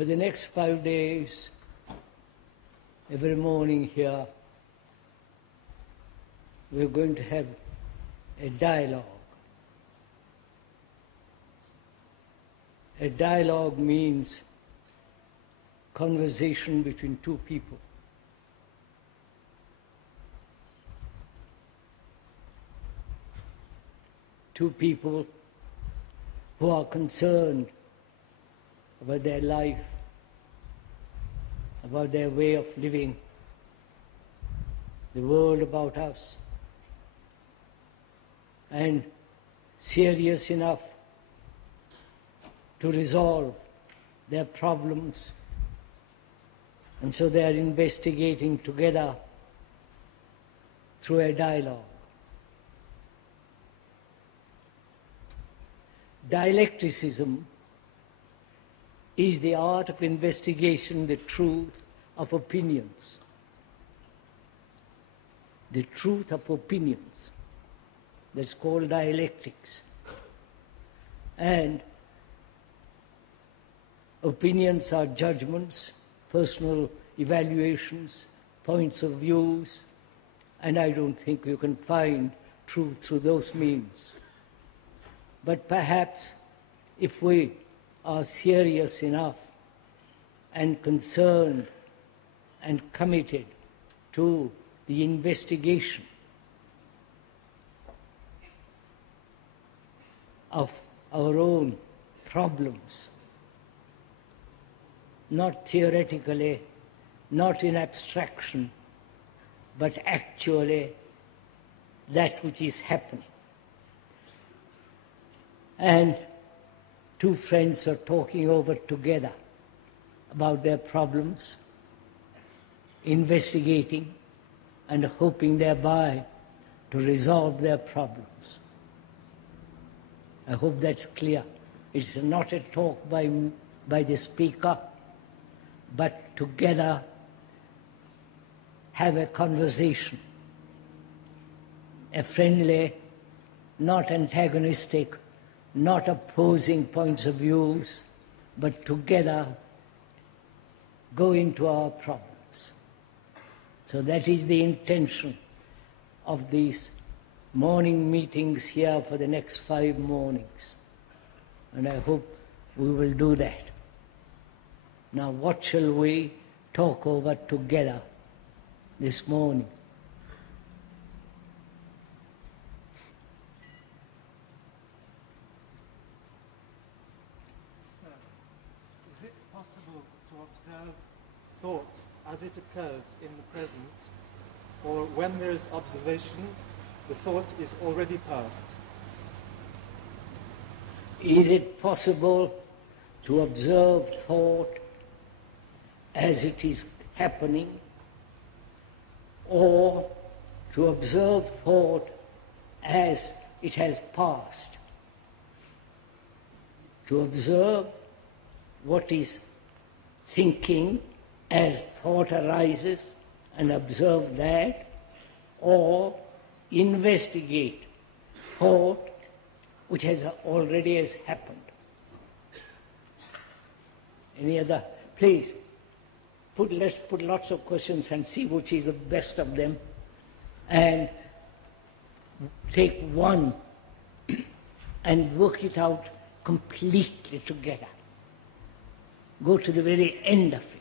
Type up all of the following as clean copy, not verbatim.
For the next 5 days, every morning here, we're going to have a dialogue. A dialogue means conversation between two people. Two people who are concerned about their life, about their way of living, the world about us, and serious enough to resolve their problems. And so they are investigating together through a dialogue. Dialecticism is the art of investigation the truth of opinions. The truth of opinions. That's called dialectics. And opinions are judgments, personal evaluations, points of views, and I don't think you can find truth through those means. But perhaps if we are serious enough and concerned and committed to the investigation of our own problems, not theoretically, not in abstraction, but actually that which is happening. And two friends are talking over together about their problems, investigating and hoping thereby to resolve their problems. I hope that's clear. It's not a talk by the speaker, but together have a conversation, a friendly, not antagonistic, not opposing points of views, but together go into our problems. So that is the intention of these morning meetings here for the next 5 mornings. And I hope we will do that. Now, what shall we talk over together this morning? Sir, is it possible to observe thought as it occurs in the present, or when there is observation, the thought is already past? Is it possible to observe thought as it is happening, or to observe thought as it has passed? To observe what is thinking as thought arises and observe that, or investigate thought which has already has happened. Any other? Please, let's put lots of questions and see which is the best of them, and take one and work it out completely together. Go to the very end of it.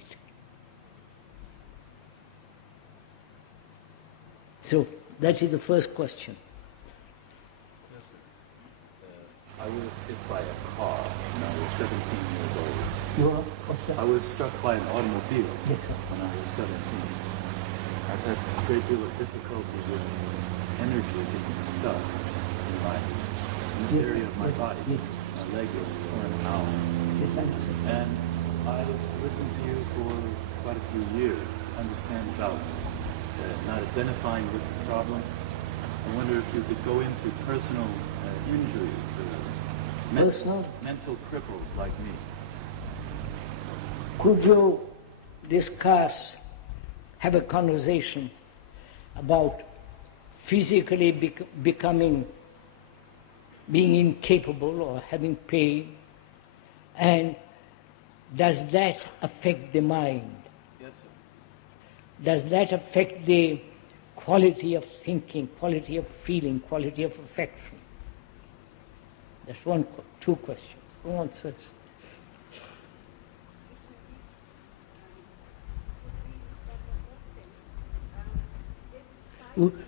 So that is the first question. Yes, sir. I was hit by a car when I was 17 years old. You are? What's that? I was struck by an automobile Yes, sir. when I was 17. I've had a great deal of difficulty with energy being stuck in this area of my body. Yes. My leg was torn out. Yes, I understand. And I've listened to you for quite a few years to understand about not identifying with the problem. I wonder if you could go into personal injuries, mental cripples like me. Could you discuss, have a conversation about physically being incapable or having pain, and does that affect the mind? Yes, sir. Does that affect the quality of thinking, quality of feeling, quality of affection? That's two questions. Who answers?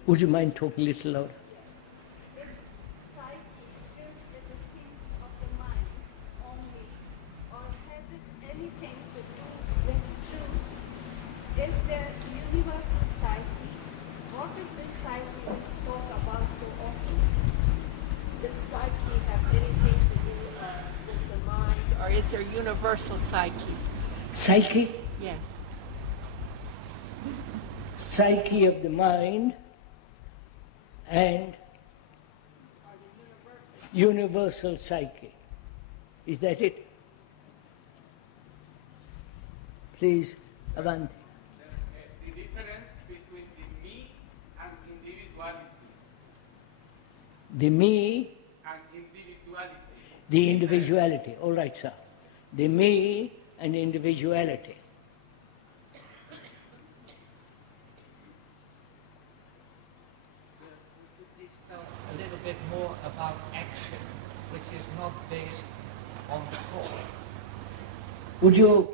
Would you mind talking a little louder? Is psyche filled with the things of the mind only, or has it anything to do with truth? Is there universal psyche? What is this psyche talked about so often? Does psyche have anything to do with the mind, or is there universal psyche? Psyche? Yes. Psyche of the mind and universal psyche. Is that it? Please, Avanti. The difference between the me and individuality. The me, And individuality. the individuality. All right, sir. The me and individuality. Please tell a little bit more about action, which is not based on thought. Would you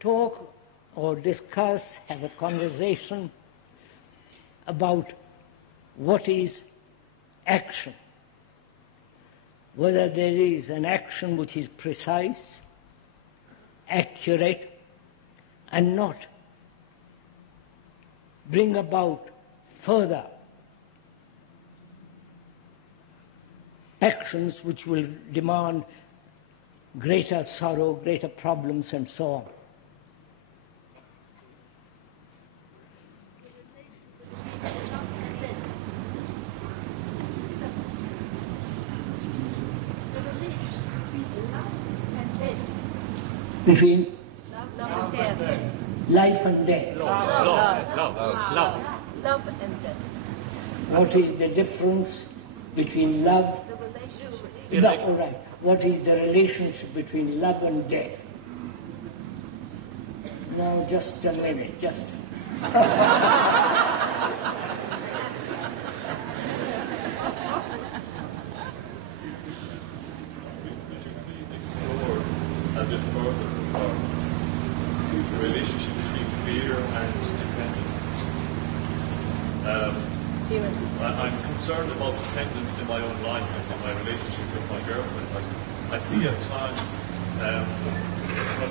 talk or discuss, have a conversation about what is action? Whether there is an action which is precise, accurate, and not bring about further actions which will demand greater sorrow, greater problems, and so on. Between Love and death. life and death. Love and death. What is the difference between love? The relationship. No, all right. What is the relationship between love and death? No, just a minute, just. Explore a bit further the relationship between fear and dependence. I'm concerned about dependence in my own life and in my relationship with my girlfriend. I see at times,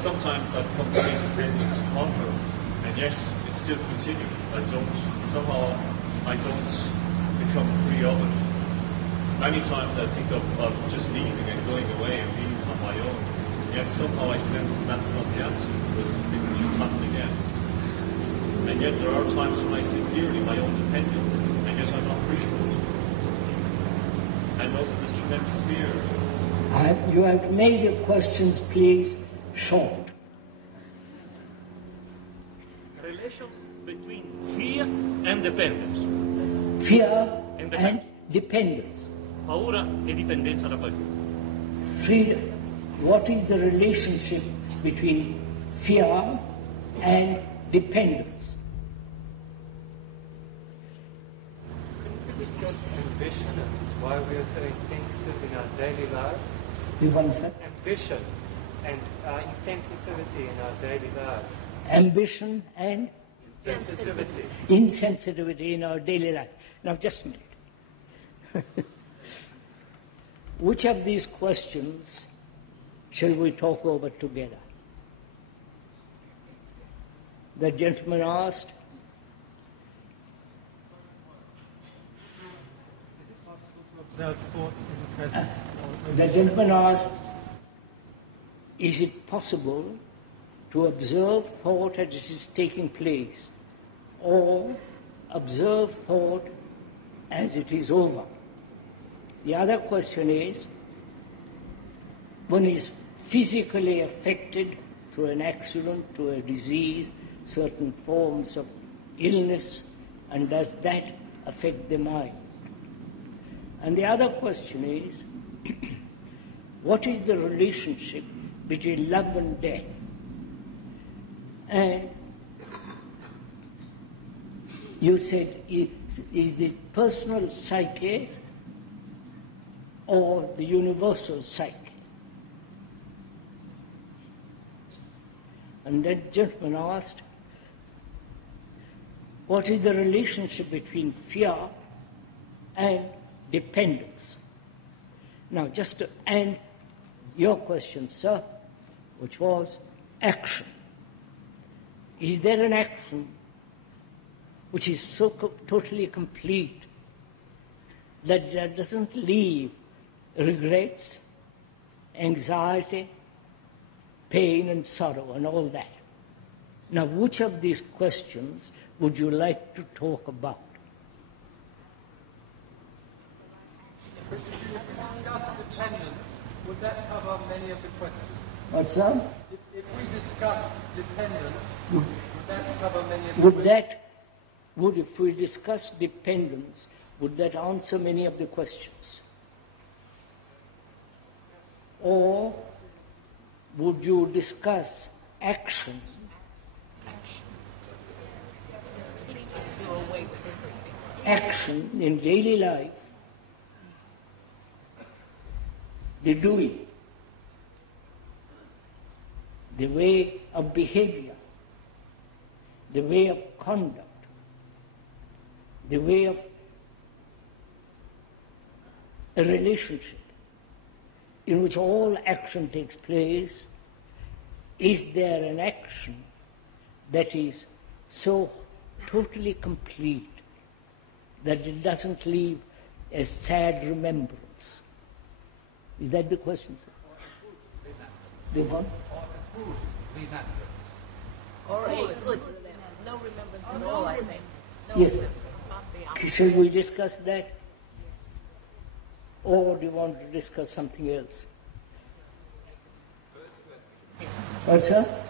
sometimes I've come to be dependent on her, and yet it still continues. I don't become free of it. Many times I think of just leaving and going away and being on my own, yet somehow I sense that's not the answer, because it will just happen again. And yet there are times when I see clearly my own dependence, and yet I'm not free from it. And also this tremendous fear. You have made your questions, please, short. Relation between fear and dependence. Fear and dependence. Paura e dipendenza da paura. Freedom. What is the relationship between fear and dependence? Couldn't we discuss ambition and why we are so insensitive in our daily lives? You want to say? Ambition and insensitivity in our daily lives. Ambition and Sensitivity. insensitivity in our daily life. Now, just a minute. Which of these questions shall we talk over together? The gentleman asked, Is it possible to observe thoughts in the present? the gentleman asked, is it possible to observe thought as it is taking place, or observe thought as it is over? The other question is, one is physically affected through an accident, through a disease, certain forms of illness, and does that affect the mind? And the other question is, what is the relationship between love and death? And you said, is the personal psyche or the universal psyche? And that gentleman asked, what is the relationship between fear and dependence? Now, just to end your question, sir, which was action. Is there an action which is so totally complete that doesn't leave regrets, anxiety, pain and sorrow and all that? Now, which of these questions would you like to talk about? If you discuss dependence, would that cover many of the questions? What's that? If we discuss dependence, would that cover many of the questions? If we discuss dependence, would that answer many of the questions? Or would you discuss action? Action in daily life, the doing, the way of behavior, the way of conduct, the way of a relationship in which all action takes place. Is there an action that is so totally complete that it doesn't leave a sad remembrance? Is that the question, sir? The one? Or a good no remembrance at all, I think. No Yes. remembrance, not the opposite. Shall we discuss that? Or do you want to discuss something else? What, sir?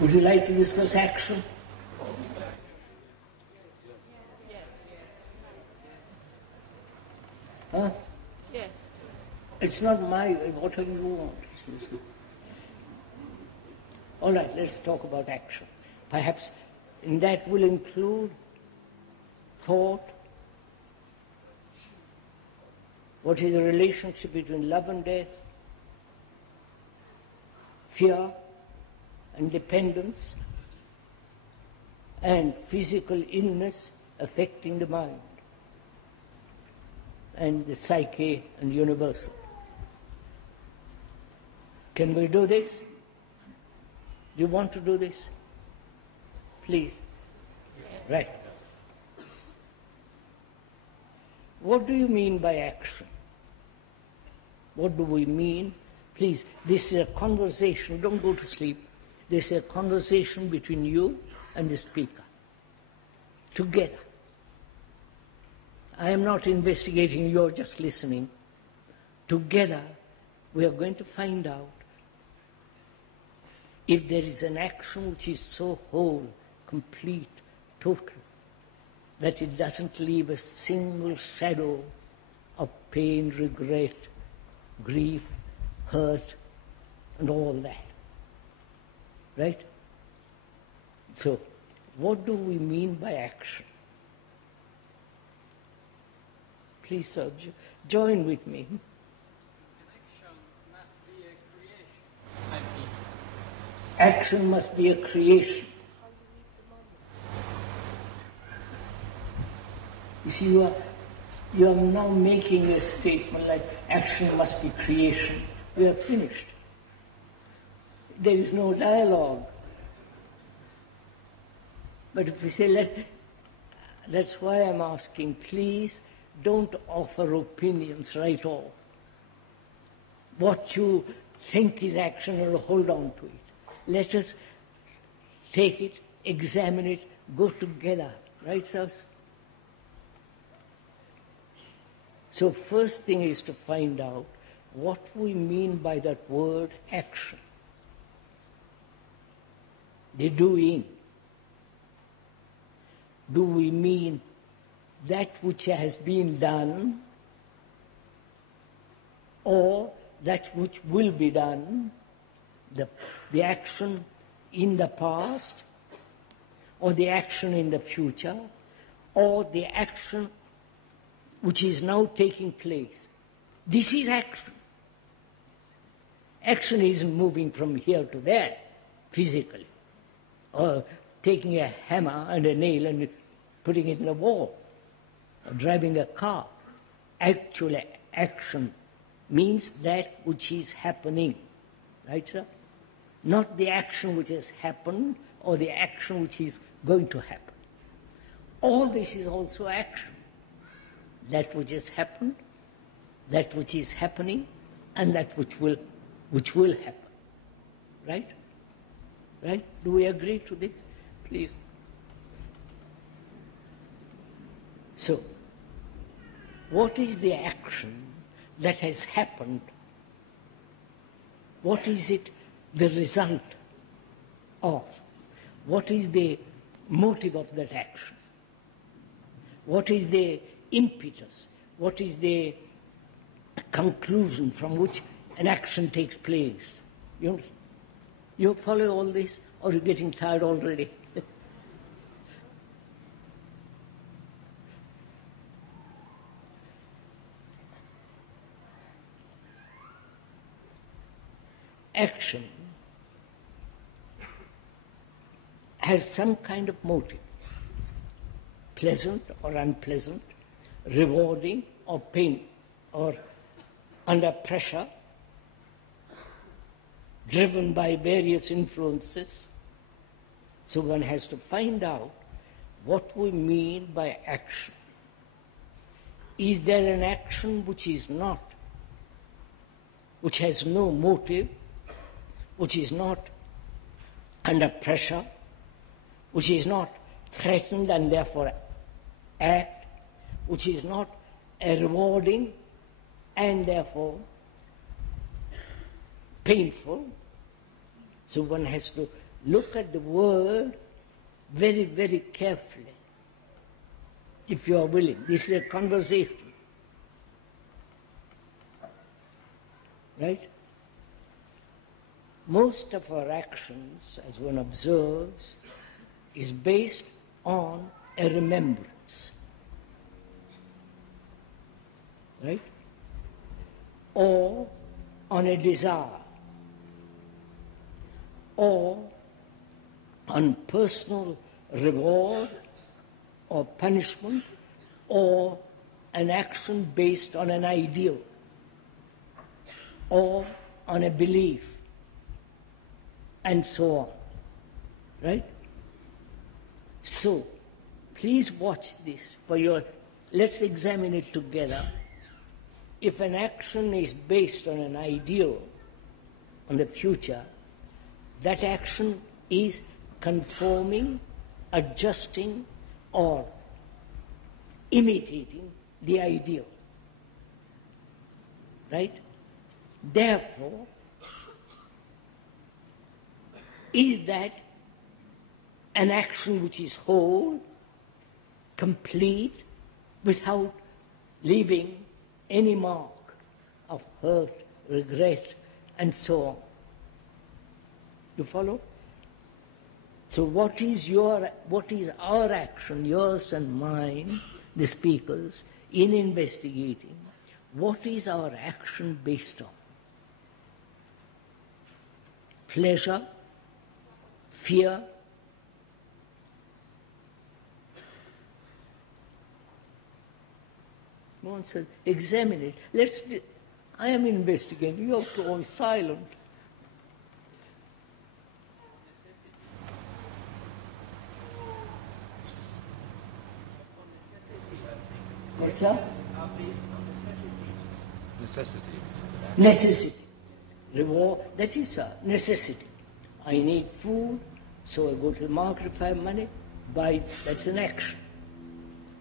Would you like to discuss action? Huh? Yes. It's not my way. What do you want? All right, let's talk about action. Perhaps in that will include thought. What is the relationship between love and death? Fear and dependence, and physical illness affecting the mind, and the psyche and universal. Can we do this? Do you want to do this? Please. Right. What do you mean by action? What do we mean? Please, this is a conversation. Don't go to sleep. This is a conversation between you and the speaker. Together. I am not investigating, you're just listening. Together, we are going to find out if there is an action which is so whole, complete, total, that it doesn't leave a single shadow of pain, regret, grief, hurt, and all that. Right? So, what do we mean by action? Please, sir, join with me. Action must be a creation. You see, you are now making a statement like action must be creation. We are finished. There is no dialogue. But if we say, that's why I'm asking, please don't offer opinions right off. What you think is action, or hold on to it. Let us take it, examine it, go together. Right, sirs? So first thing is to find out what we mean by that word action. The doing. Do we mean that which has been done, or that which will be done, the action in the past, or the action in the future, or the action which is now taking place. This is action. Action isn't moving from here to there, physically, or taking a hammer and a nail and putting it in a wall, or driving a car. Actual action means that which is happening, right, sir? Not the action which has happened or the action which is going to happen. All this is also action. That which has happened, that which is happening, and that which will happen. Right? Right? Do we agree to this? Please. So, what is the action that has happened? What is it the result of? What is the motive of that action? What is the impetus? What is the conclusion from which an action takes place? You understand? You follow all this, or are you getting tired already? Action has some kind of motive, pleasant or unpleasant, rewarding or pain, or under pressure, driven by various influences. So one has to find out what we mean by action. Is there an action which is not, which has no motive, which is not under pressure, which is not threatened and therefore act, which is not a rewarding and therefore painful? So one has to look at the word very, very carefully, if you are willing. This is a conversation. Right? Most of our actions, as one observes, is based on a remembrance. Right? Or on a desire. Or on personal reward or punishment, or an action based on an ideal, or on a belief, and so on. Right? So, please watch this for your, let's examine it together. If an action is based on an ideal, on the future, that action is conforming, adjusting, or imitating the ideal. Right? Therefore, is that an action which is whole, complete, without leaving any mark of hurt, regret, and so on? You follow? So what is our action, yours and mine, the speakers, in investigating? What is our action based on? Pleasure, fear, one says, examine it. I am investigating. You have to all silent. What's that? Necessity. Reward, that is a necessity. I need food, so I go to the market if I have money, buy it, that's an action.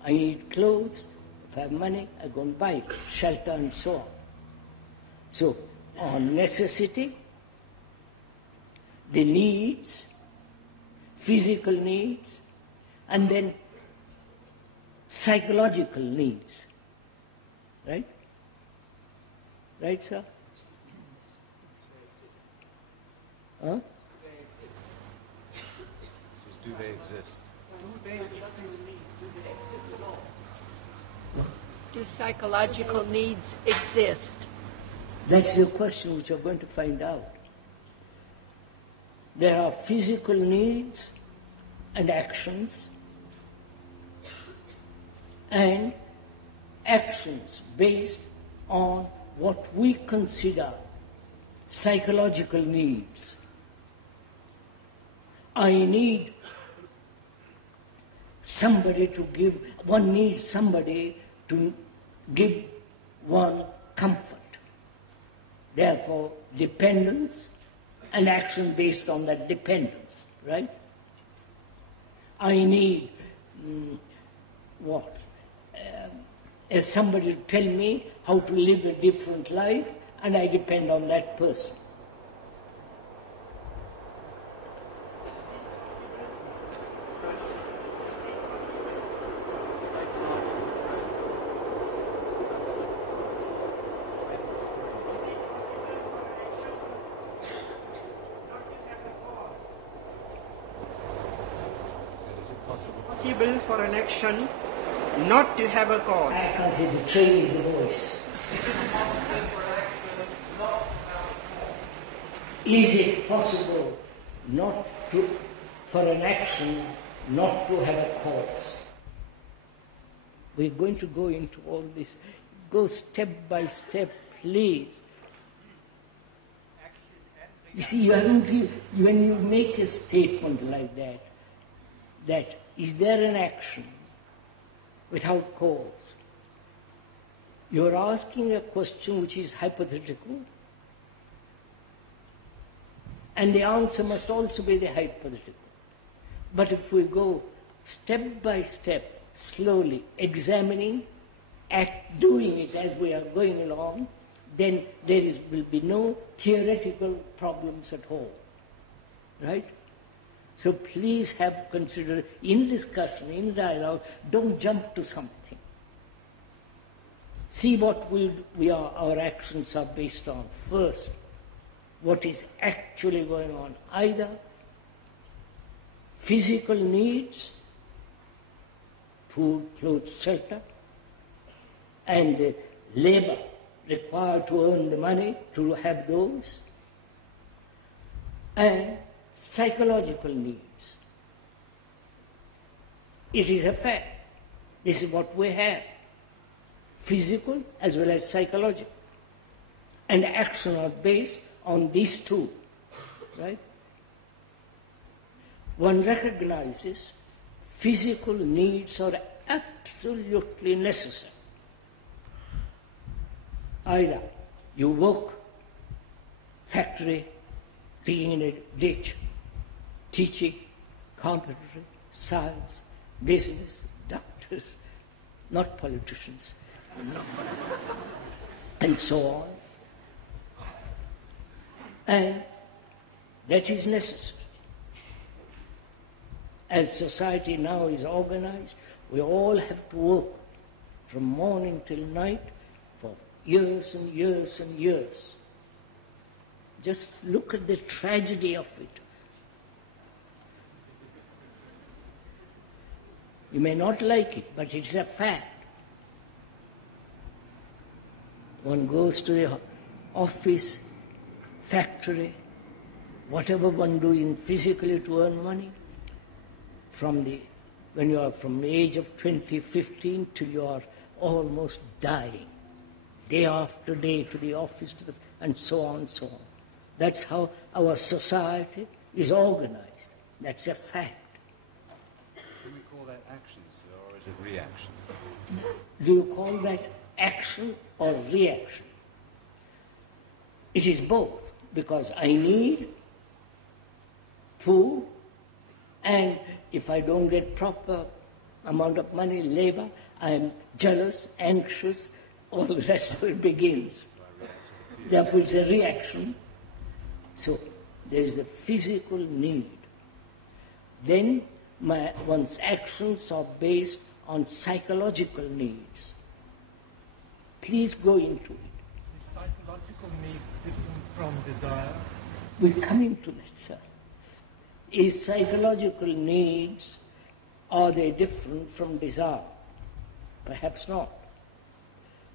I need clothes, if I have money, I go and buy it, shelter and so on. So, on necessity, the needs, physical needs, and then psychological needs. Right? Right, sir? Huh? do they exist? Do psychological needs exist? That's the question which you're going to find out. There are physical needs and actions, and actions based on what we consider psychological needs. I need somebody to give, one needs somebody to give one comfort. Therefore, dependence and action based on that dependence, right? I need as somebody to tell me how to live a different life, and I depend on that person. Possible for an action not to have a cause. I can't hear the train is the voice. Is it possible for an action not to have a cause? We're going to go into all this. Go step by step, please. You see, when you make a statement like that is there an action without cause? You're asking a question which is hypothetical, and the answer must also be the hypothetical. But if we go step by step, slowly examining, doing it as we are going along, then will be no theoretical problems at all. Right? So please have considered, in discussion, in dialogue, don't jump to something. See what our actions are based on first. What is actually going on? Either physical needs, food, clothes, shelter, and the labor required to earn the money to have those, and psychological needs. It is a fact. This is what we have. Physical as well as psychological. And action are based on these two. Right? One recognizes physical needs are absolutely necessary. Either you work, factory, digging in a ditch, teaching, carpentry, science, business, doctors, not politicians, and so on. And that is necessary. As society now is organized, we all have to work from morning till night for years and years and years. Just look at the tragedy of it. You may not like it, but it's a fact. One goes to the office, factory, whatever one doing physically to earn money, when you are from the age of 20, 15 till you are almost dying, day after day to the office, and so on and so on. That's how our society is organized. That's a fact. Can we call that action, sir, or is it reaction? Do you call that action or reaction? It is both, because I need food, and if I don't get proper amount of money, labor, I am jealous, anxious, all the rest of it begins. Therefore it's a reaction. So there is the physical need. Then one's actions are based on psychological needs. Please go into it. Is psychological need different from desire? We're coming to that, sir. Is psychological needs, are they different from desire? Perhaps not.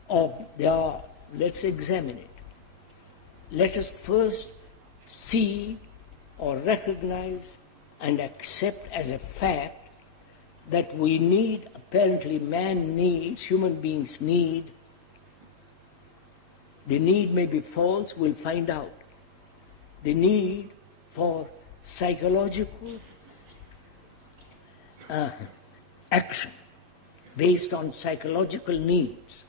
Or they are. Let's examine it. Let us first see or recognize and accept as a fact that we need, apparently man needs, human beings need. The need may be false, we'll find out. The need for psychological action based on psychological needs.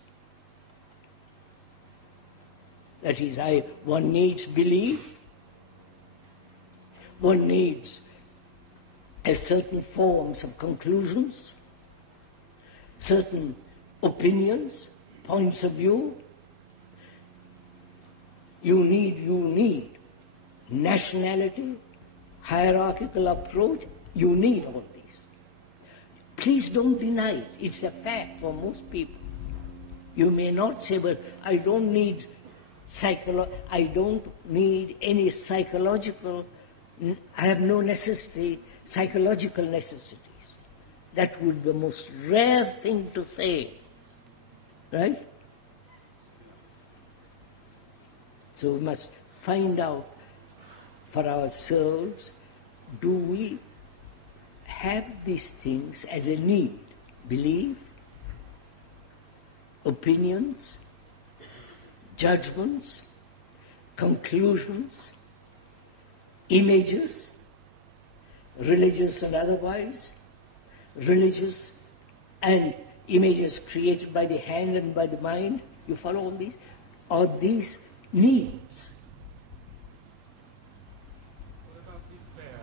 That is, one needs belief, one needs a certain forms of conclusions, certain opinions, points of view. You need nationality, hierarchical approach, you need all these. Please don't deny it. It's a fact for most people. You may not say, but I don't need any psychological, I have no necessity, psychological necessities. That would be the most rare thing to say, right? So we must find out for ourselves, do we have these things as a need? Belief, opinions, judgments, conclusions, images, religious and otherwise, religious and images created by the hand and by the mind. You follow all these? Are these needs? What about despair?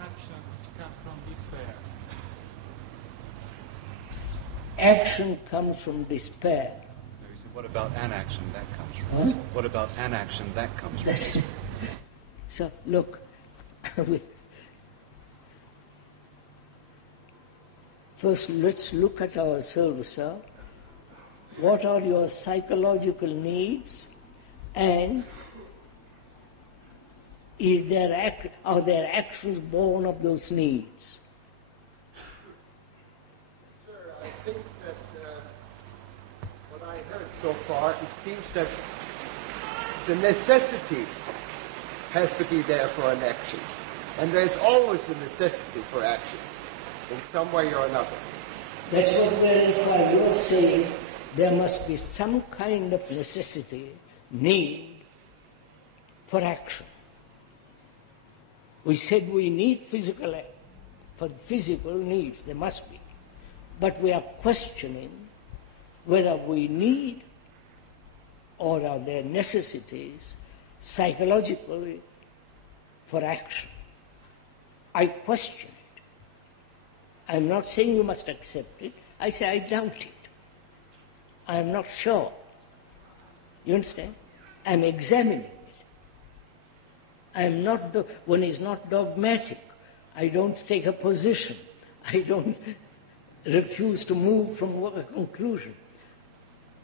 Action comes from despair. Action comes from despair. What about anaction? That comes from. Huh? What about anaction? That comes from. So, look, first let's look at ourselves, sir. What are your psychological needs, and are there actions born of those needs? Sir, I think that what I heard so far, it seems that the necessity has to be there for an action. And there's always a necessity for action, in some way or another. That's what we're implying. You're saying there must be some kind of necessity, need for action. We said we need physical act. For physical needs, there must be. But we are questioning whether we need or are there necessities psychologically for action. I question it. I'm not saying you must accept it. I say I doubt it. I'm not sure. You understand? I'm examining it. One is not dogmatic. I don't take a position. I don't refuse to move from a conclusion.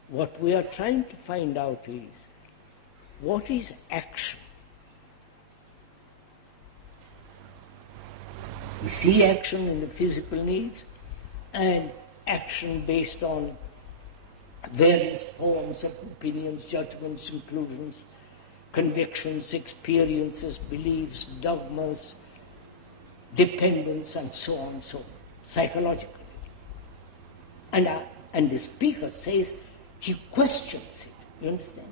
What we are trying to find out is, what is action? We see action in the physical needs and action based on various forms of opinions, judgments, conclusions, convictions, experiences, beliefs, dogmas, dependence, and so on, psychologically. And the speaker says he questions it. You understand?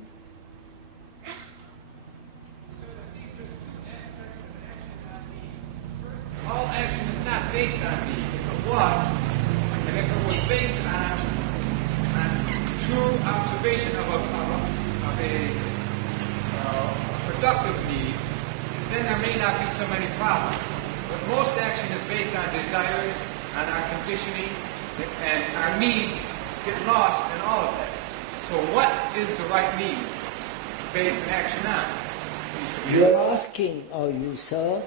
All action is not based on needs. If it was, and if it was based on true observation of a productive need, then there may not be so many problems. But most action is based on desires, on our conditioning, and our needs get lost in all of that. So what is the right need to base an action on? You're asking, are you, sir?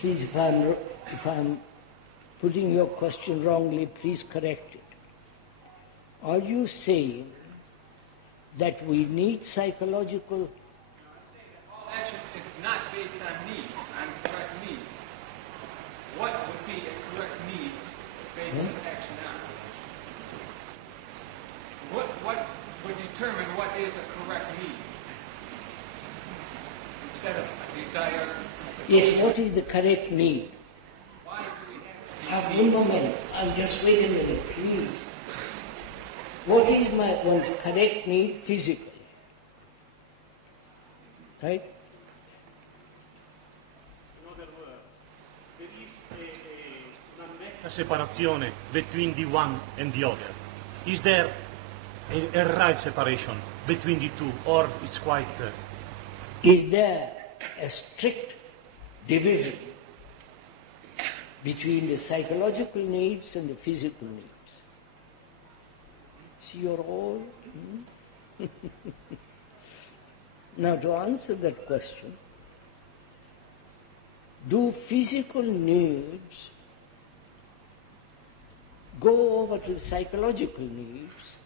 Please, if I'm putting your question wrongly, please correct it. Are you saying that we need psychological? All action is not based on needs, on desire. Yes, what is the correct need? Why do we have One moment, I'll just wait a minute, please. What is one's correct need physically? Right? In other words, there is una netta separazione between the one and the other. Is there a right separation between the two, or it's quite... Is there a strict division between the psychological needs and the physical needs? See, you're all... Now, to answer that question, do physical needs go over to psychological needs?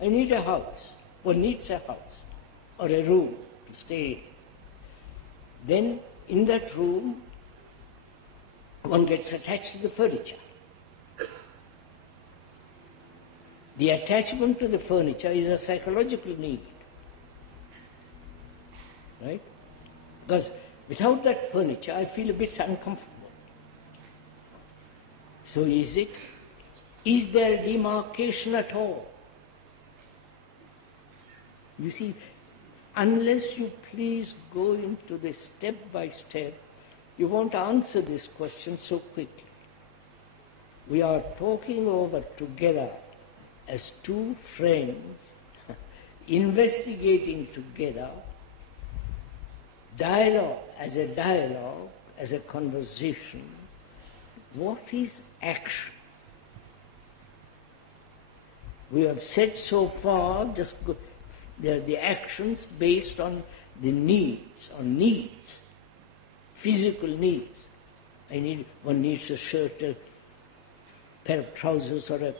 I need a house. One needs a house or a room to stay in. Then, in that room, one gets attached to the furniture. The attachment to the furniture is a psychological need. Right? Because without that furniture, I feel a bit uncomfortable. So is there a demarcation at all? You see, unless you please go into this step by step, you won't answer this question so quickly. We are talking over together as two friends, investigating together, dialogue, as a conversation. What is action? We have said so far, the actions based on the needs, physical needs. One needs a shirt, a pair of trousers, or a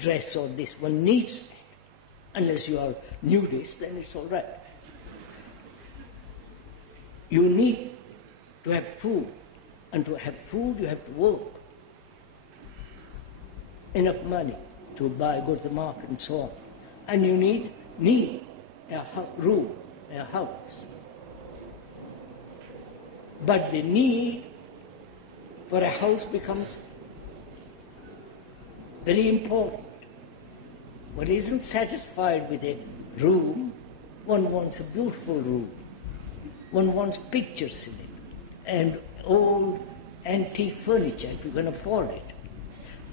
dress, or this. One needs that. Unless you are nudist, then it's all right. You need to have food, and to have food you have to work. Enough money to buy, go to the market and so on. And you need a room, a house. But the need for a house becomes very important. One isn't satisfied with a room, one wants a beautiful room. One wants pictures in it, and old antique furniture if you can afford it.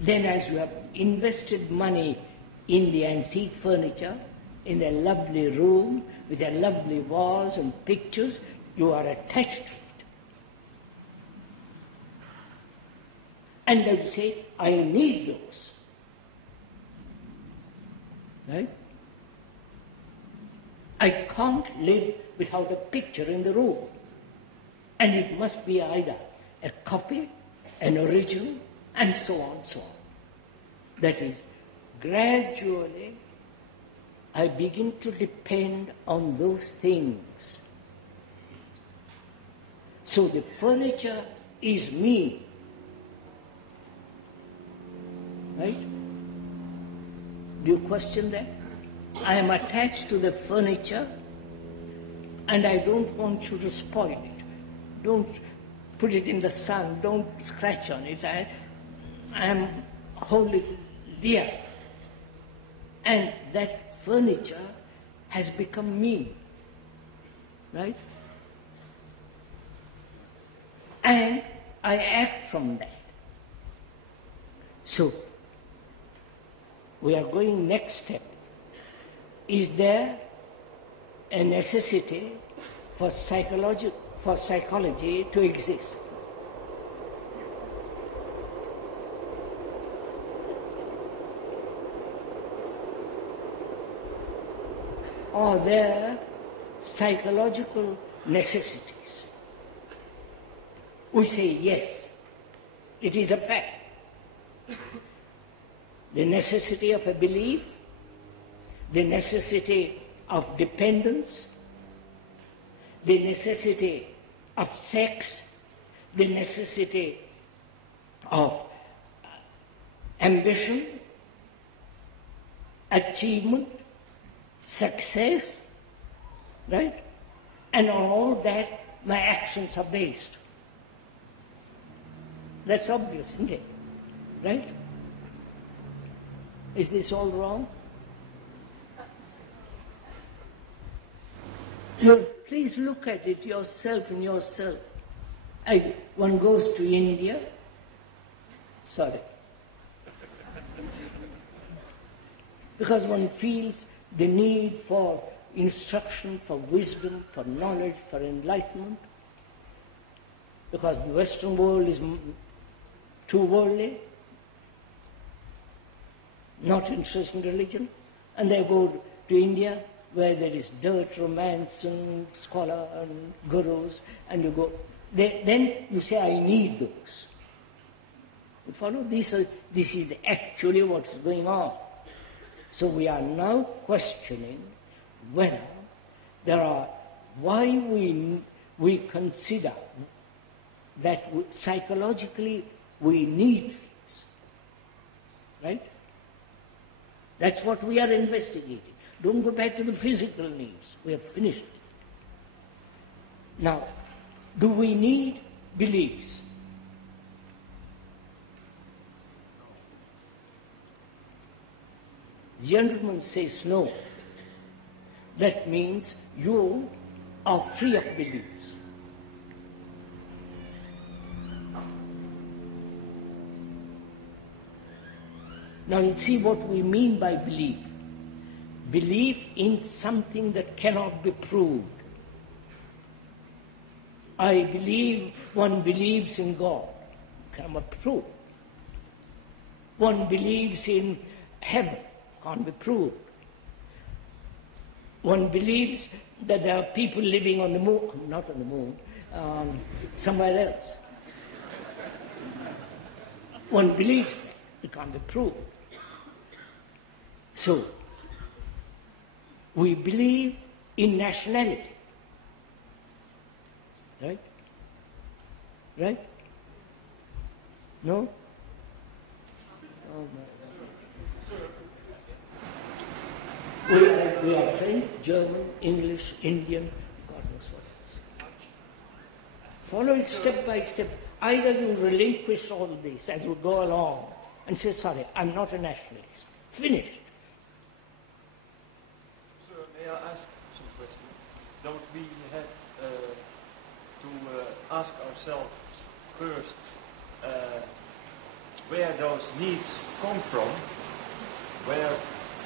Then as you have invested money in the antique furniture, in a lovely room with a lovely vase and pictures, you are attached to it. And then you say, I need those. Right? I can't live without a picture in the room. And it must be either a copy, an original, and so on, so on. That is, gradually I begin to depend on those things. So the furniture is me. Right? Do you question that? I am attached to the furniture and I don't want you to spoil it. Don't put it in the sun. Don't scratch on it. I am wholly dear. And that furniture has become me. Right? And I act from that. So, we are going next step. Is there a necessity for psychology to exist? Are there psychological necessities? We say yes, it is a fact. The necessity of a belief, the necessity of dependence, the necessity of sex, the necessity of ambition, achievement, success, right? And on all that, my actions are based. That's obvious, isn't it? Right? Is this all wrong? Please look at it yourself in yourself. One goes to India. Sorry. Because one feels the need for instruction, for wisdom, for knowledge, for enlightenment. Because the Western world is too worldly, not interested in religion. And they go to India, where there is dirt, romance, and scholar, and gurus, and you go. Then you say, I need those. You follow? This is actually what is going on. So we are now questioning whether there are, why we consider that psychologically we need things. Right? That's what we are investigating. Don't go back to the physical needs. We have finished it. Now, do we need beliefs? The gentleman says no. That means you are free of beliefs. Now you see what we mean by belief. Belief in something that cannot be proved. I believe, one believes in God. Cannot be proved. One believes in heaven. Can't be proved. One believes that there are people living on the moon, not on the moon, somewhere else. One believes that. It can't be proved. So, we believe in nationality. Right? Right? No? Oh, no. We are French, German, English, Indian, God knows what else. Follow it step by step. Either you relinquish all this as we go along and say, sorry, I'm not a nationalist. Finished. Sir, may I ask some questions? Don't we have to ask ourselves first where those needs come from? Where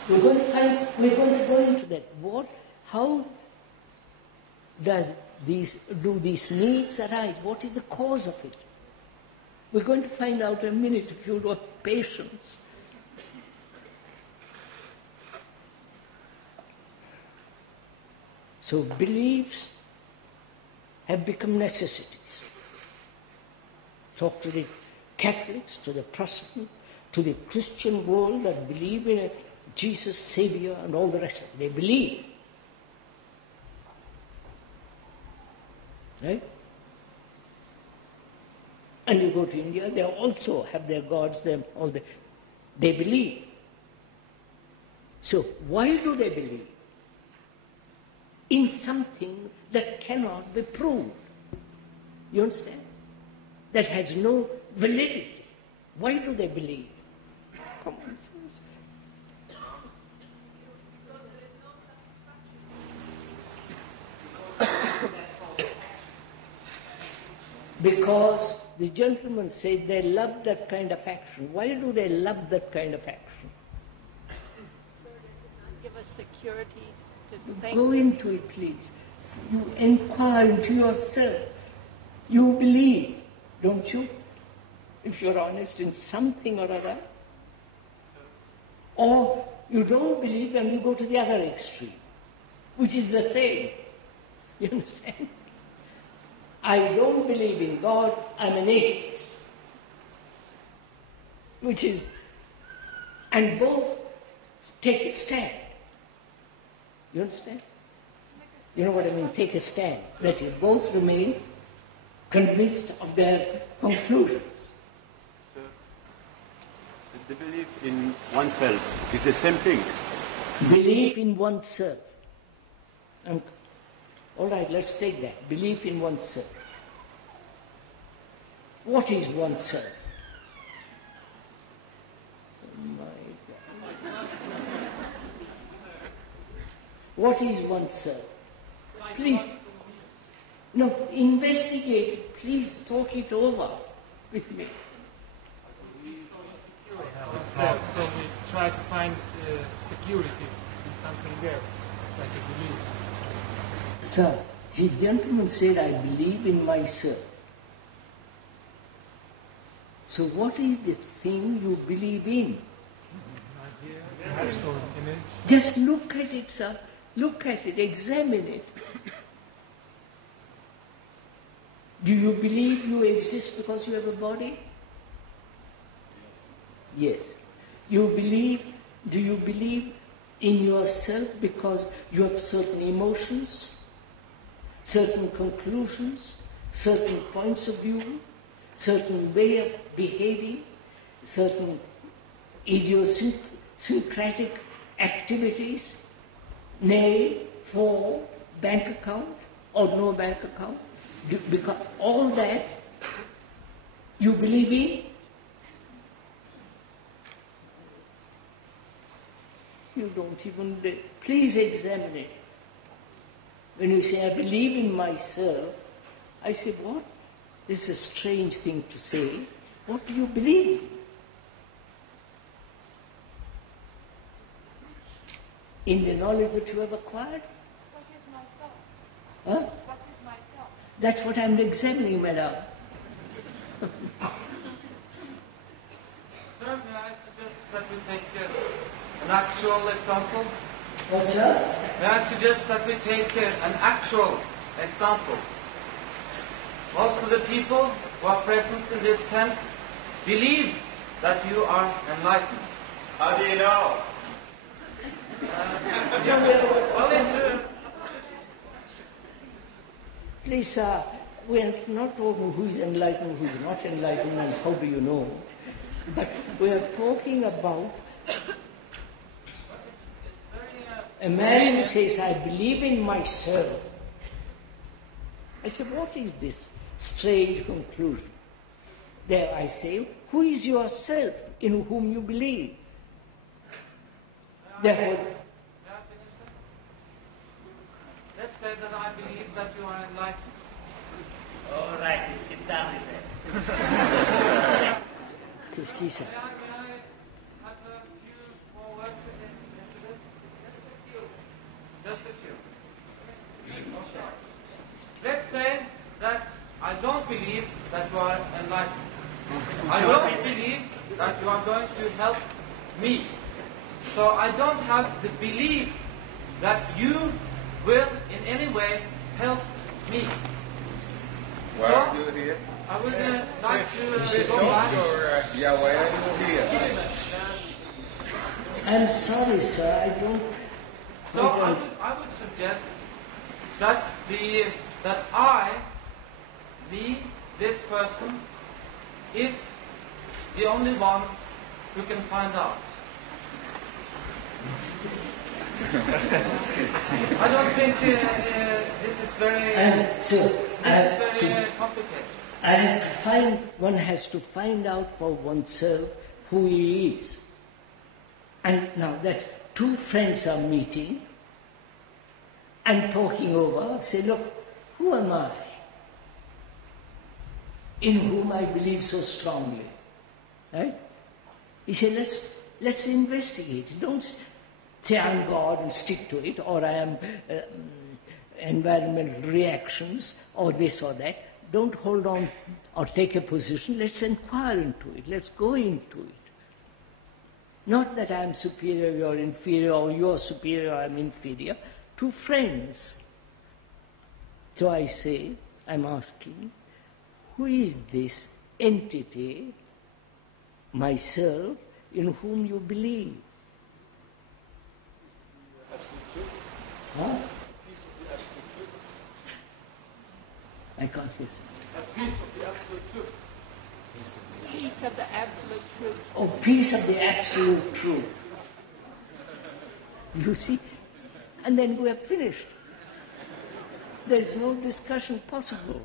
we're going to go into that. How do these needs arise? What is the cause of it? We're going to find out in a minute if you have patience. So beliefs have become necessities. Talk to the Catholics, to the Protestants, to the Christian world that believe in a Jesus, Savior, and all the rest of it. They believe. Right? And you go to India, they also have their gods, they believe. So why do they believe? In something that cannot be proved. You understand? That has no validity. Why do they believe? Come on, because the gentleman said they love that kind of action. Why do they love that kind of action? Sir, does it not give us security to think? Go into it, please. You inquire into yourself. You believe, don't you? If you're honest in something or other. Or you don't believe and you go to the other extreme, which is the same. You understand? I don't believe in God, I'm an atheist. Which is, and both take a stand. You understand? You know what I mean? Take a stand. That you both remain convinced of their conclusions. So, the belief in oneself is the same thing. Belief in oneself. And All right, let's take that. Belief in oneself. What is oneself? Oh my God. What is oneself? Please, no, investigate it. Please talk it over with me. So we try to find security in something else, like a belief. Sir, the gentleman said, I believe in myself. So what is the thing you believe in? Just look at it, sir. Look at it, examine it. Do you believe you exist because you have a body? Yes. Do you believe in yourself because you have certain emotions, certain conclusions, certain points of view, certain way of behaving, certain idiosyncratic activities, nay, for bank account or no bank account? Because all that you believe in? You don't even, please examine it. When you say, I believe in myself, I say, what? This is a strange thing to say. What do you believe in? In the knowledge that you have acquired? What is myself? Huh? What is myself? That's what I'm examining, madam. Sir, may I suggest that we take an actual example? What's that? May I suggest that we take an actual example? Most of the people who are present in this tent believe that you are enlightened. How do you know? Please, sir, we are not talking who is enlightened, who is not enlightened, and how do you know. But we are talking about a man who says, I believe in myself. I say, what is this strange conclusion? There I say, who is yourself in whom you believe? Therefore, let's say that I believe that you are enlightened. All right, you sit down with that. Please, sir. May I have a few more words into this? Just a few. Okay. Let's say that I don't believe that you are enlightened. I don't believe that you are going to help me. So I don't have the belief that you will in any way help me. Why are you here? I would like to go back. Yeah, why are you here? I'm sorry, sir, I don't... So I would suggest that this person, is the only one who can find out. I don't think this is very complicated. One has to find out for oneself who he is. And now that two friends are meeting and talking over, say, look, who am I? In whom I believe so strongly. Right? He said, let's investigate it. Don't say I'm God and stick to it, or I am environmental reactions, or this or that. Don't hold on or take a position. Let's inquire into it. Let's go into it. Not that I am superior, you're inferior, or you're superior, I'm inferior. Two friends. So I say, I'm asking, who is this entity, myself, in whom you believe? Huh? I can't hear. A piece of the absolute truth. Piece of the absolute truth. Oh, piece of the absolute truth. You see? And then we are finished. There is no discussion possible.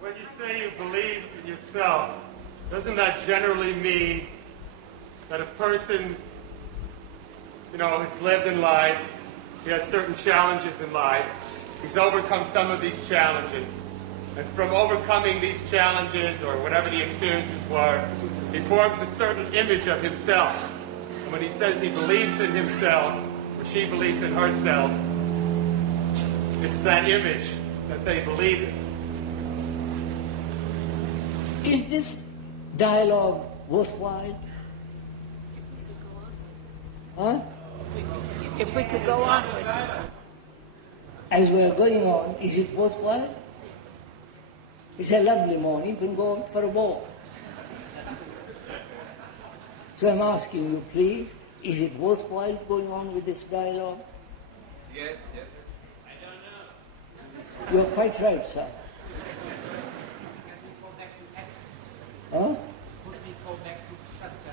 When you say you believe in yourself, doesn't that generally mean that a person, has lived in life, he has certain challenges in life, he's overcome some of these challenges, and from overcoming these challenges, or whatever the experiences were, he forms a certain image of himself. And when he says he believes in himself, or she believes in herself, it's that image that they believe in. Is this dialogue worthwhile? Huh? If we could go on with it. As we are going on, is it worthwhile? It's a lovely morning, you can go out for a walk. So I'm asking you, please, is it worthwhile going on with this dialogue? Yes. You're quite right, sir. Huh?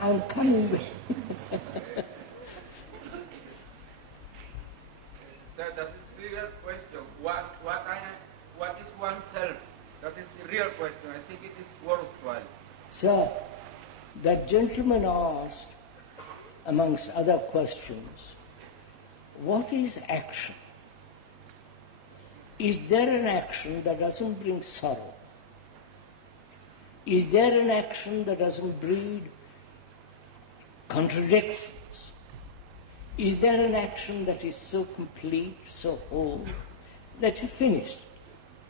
I'm coming back. Sir, that is the real question. What is oneself? That is the real question. I think it is worthwhile. Sir, that gentleman asked, amongst other questions, what is action? Is there an action that doesn't bring sorrow? Is there an action that doesn't breed contradictions? Is there an action that is so complete, so whole, that is finished,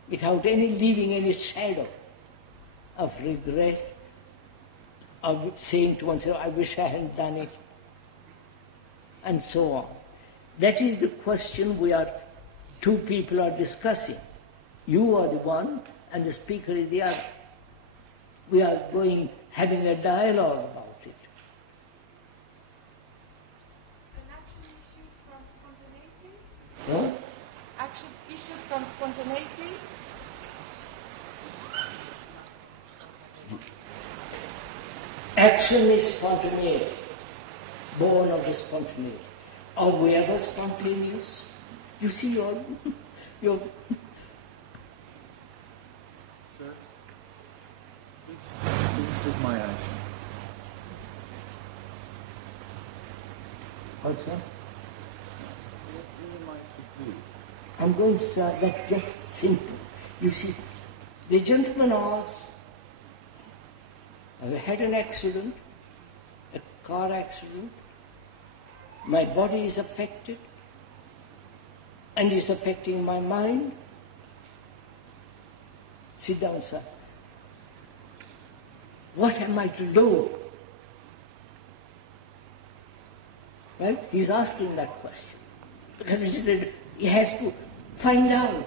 without leaving any shadow of regret, of saying to oneself, I wish I hadn't done it, and so on? That is the question two people are discussing. You are the one, and the speaker is the other. We are having a dialogue about it. An action issued from spontaneity? What? Action issued from spontaneity? Action is spontaneity, born of the spontaneity. Are we ever spontaneous? You see, you're Sir, this is my action. What's that? What am I to do? I'm going to say that just simple. You see, the gentleman asked, I've had an accident, a car accident, my body is affected, and it's affecting my mind. Sit down, sir. What am I to do? Right? He's asking that question. Because he has to find out.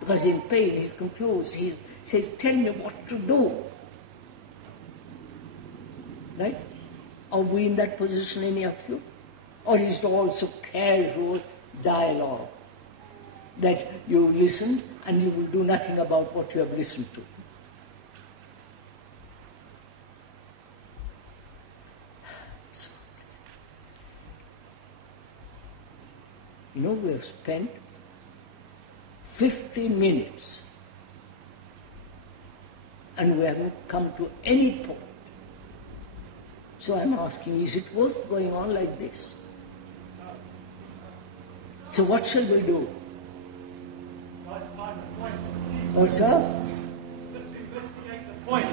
Because he's in pain, he's confused, he says, tell me what to do. Right? Are we in that position, any of you? Or is it also casual dialogue that you listen and you will do nothing about what you have listened to? We have spent 50 minutes and we haven't come to any point. So I'm asking, is it worth going on like this? So what shall we do? What's up? Let's investigate the point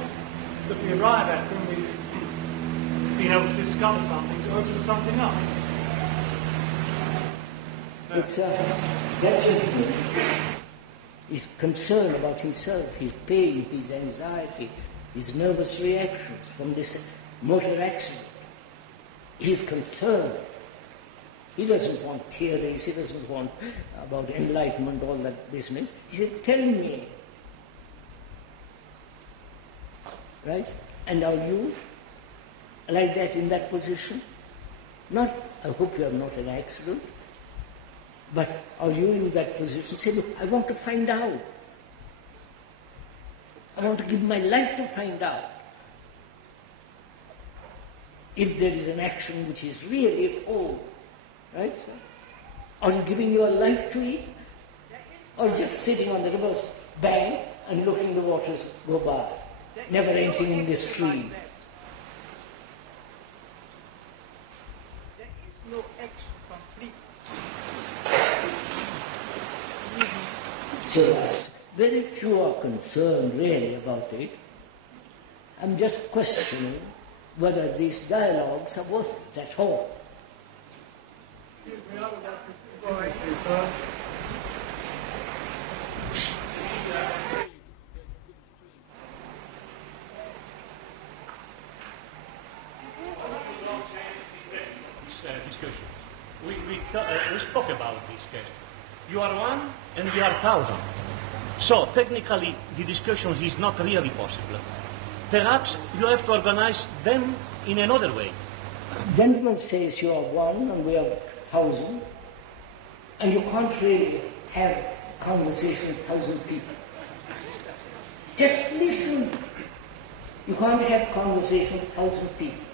that we arrive at when we've been able to discover something to open something up. It's that gentleman is concerned about himself, his pain, his anxiety, his nervous reactions from this motor accident. He's concerned. He doesn't want theories, he doesn't want about enlightenment, all that business. He said, tell me. Right? And are you like that in that position? Not, I hope you are not an accident, but are you in that position? Say, look, I want to find out. I want to give my life to find out. If there is an action which is really whole, right, sir? Are you giving your life to it? Or just sitting on the river's bank and looking the waters go by, never entering in the stream? There is no action complete. So as very few are concerned really about it. I'm just questioning whether these dialogues are worth it at all. Excuse me, I would like to go right here, sir. Discussion. We spoke about this case. You are one and we are 1,000. So technically the discussion is not really possible. Perhaps you have to organize them in another way. Gentleman says you are one and we are 1,000, and you can't really have a conversation with 1,000 people. Just listen. You can't have conversation with 1,000 people.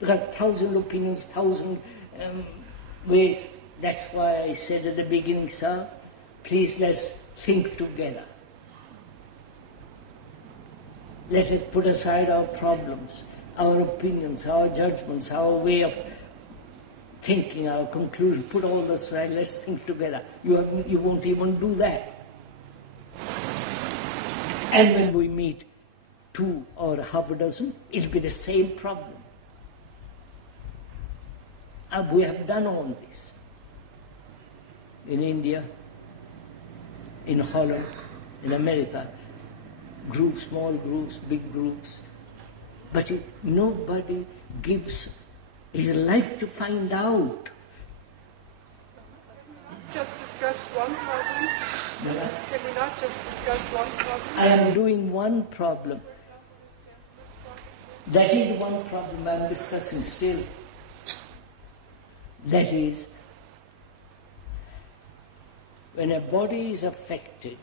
Because 1,000 opinions, 1,000 ways. That's why I said at the beginning, sir, please let's think together. Let us put aside our problems, our opinions, our judgments, our way of thinking, our conclusion. Put all this aside, let's think together. You won't even do that. And when we meet 2 or half a dozen, it'll be the same problem. We have done all this. In India, in Holland, in America, groups, small groups, big groups. But nobody gives his life to find out. Just discuss one problem. Can we not just discuss one problem? I am doing one problem. That is the one problem I am discussing still. That is, when a body is affected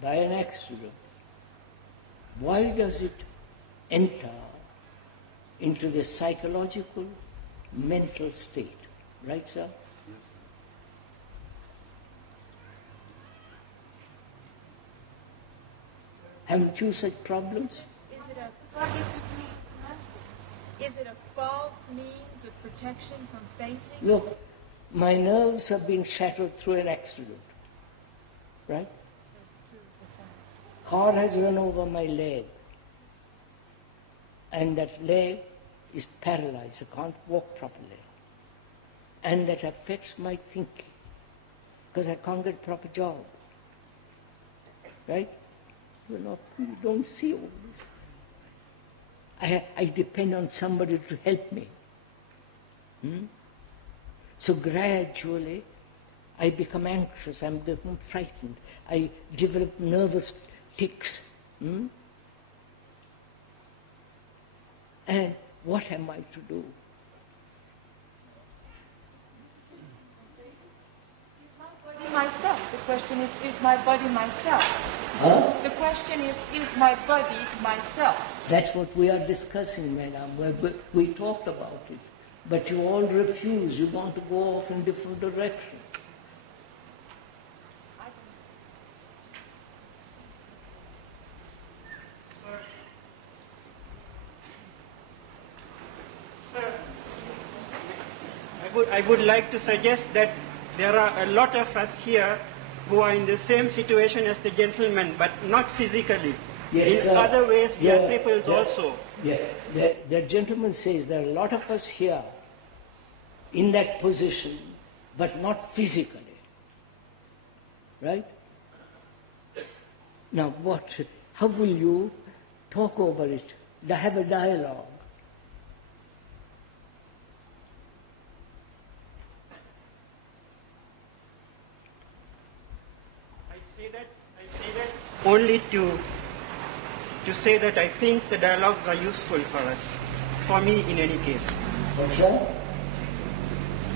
by an accident, why does it enter into the psychological, mental state? Right, sir? Yes. Haven't you such problems? Is it a false means of protection from facing? Look, my nerves have been shattered through an accident. Right? That's true, it's a fact. Car has run over my leg. And that leg is paralyzed. I can't walk properly. And that affects my thinking. Because I can't get a proper job. Right? You don't see all this. I depend on somebody to help me. So gradually, I become anxious, I become frightened, I develop nervous tics. And what am I to do? Myself. The question is my body myself? Huh? The question is my body myself? That's what we are discussing, madam. We talked about it. But you all refuse. You want to go off in different directions. Sir, I would like to suggest that there are a lot of us here who are in the same situation as the gentleman, but not physically. Yes, in other ways, we are cripples also. The gentleman says there are a lot of us here in that position, but not physically. Right? Now what? How will you talk over it? Have a dialogue. I say that only to say that I think the dialogues are useful for us, for me in any case. What's that?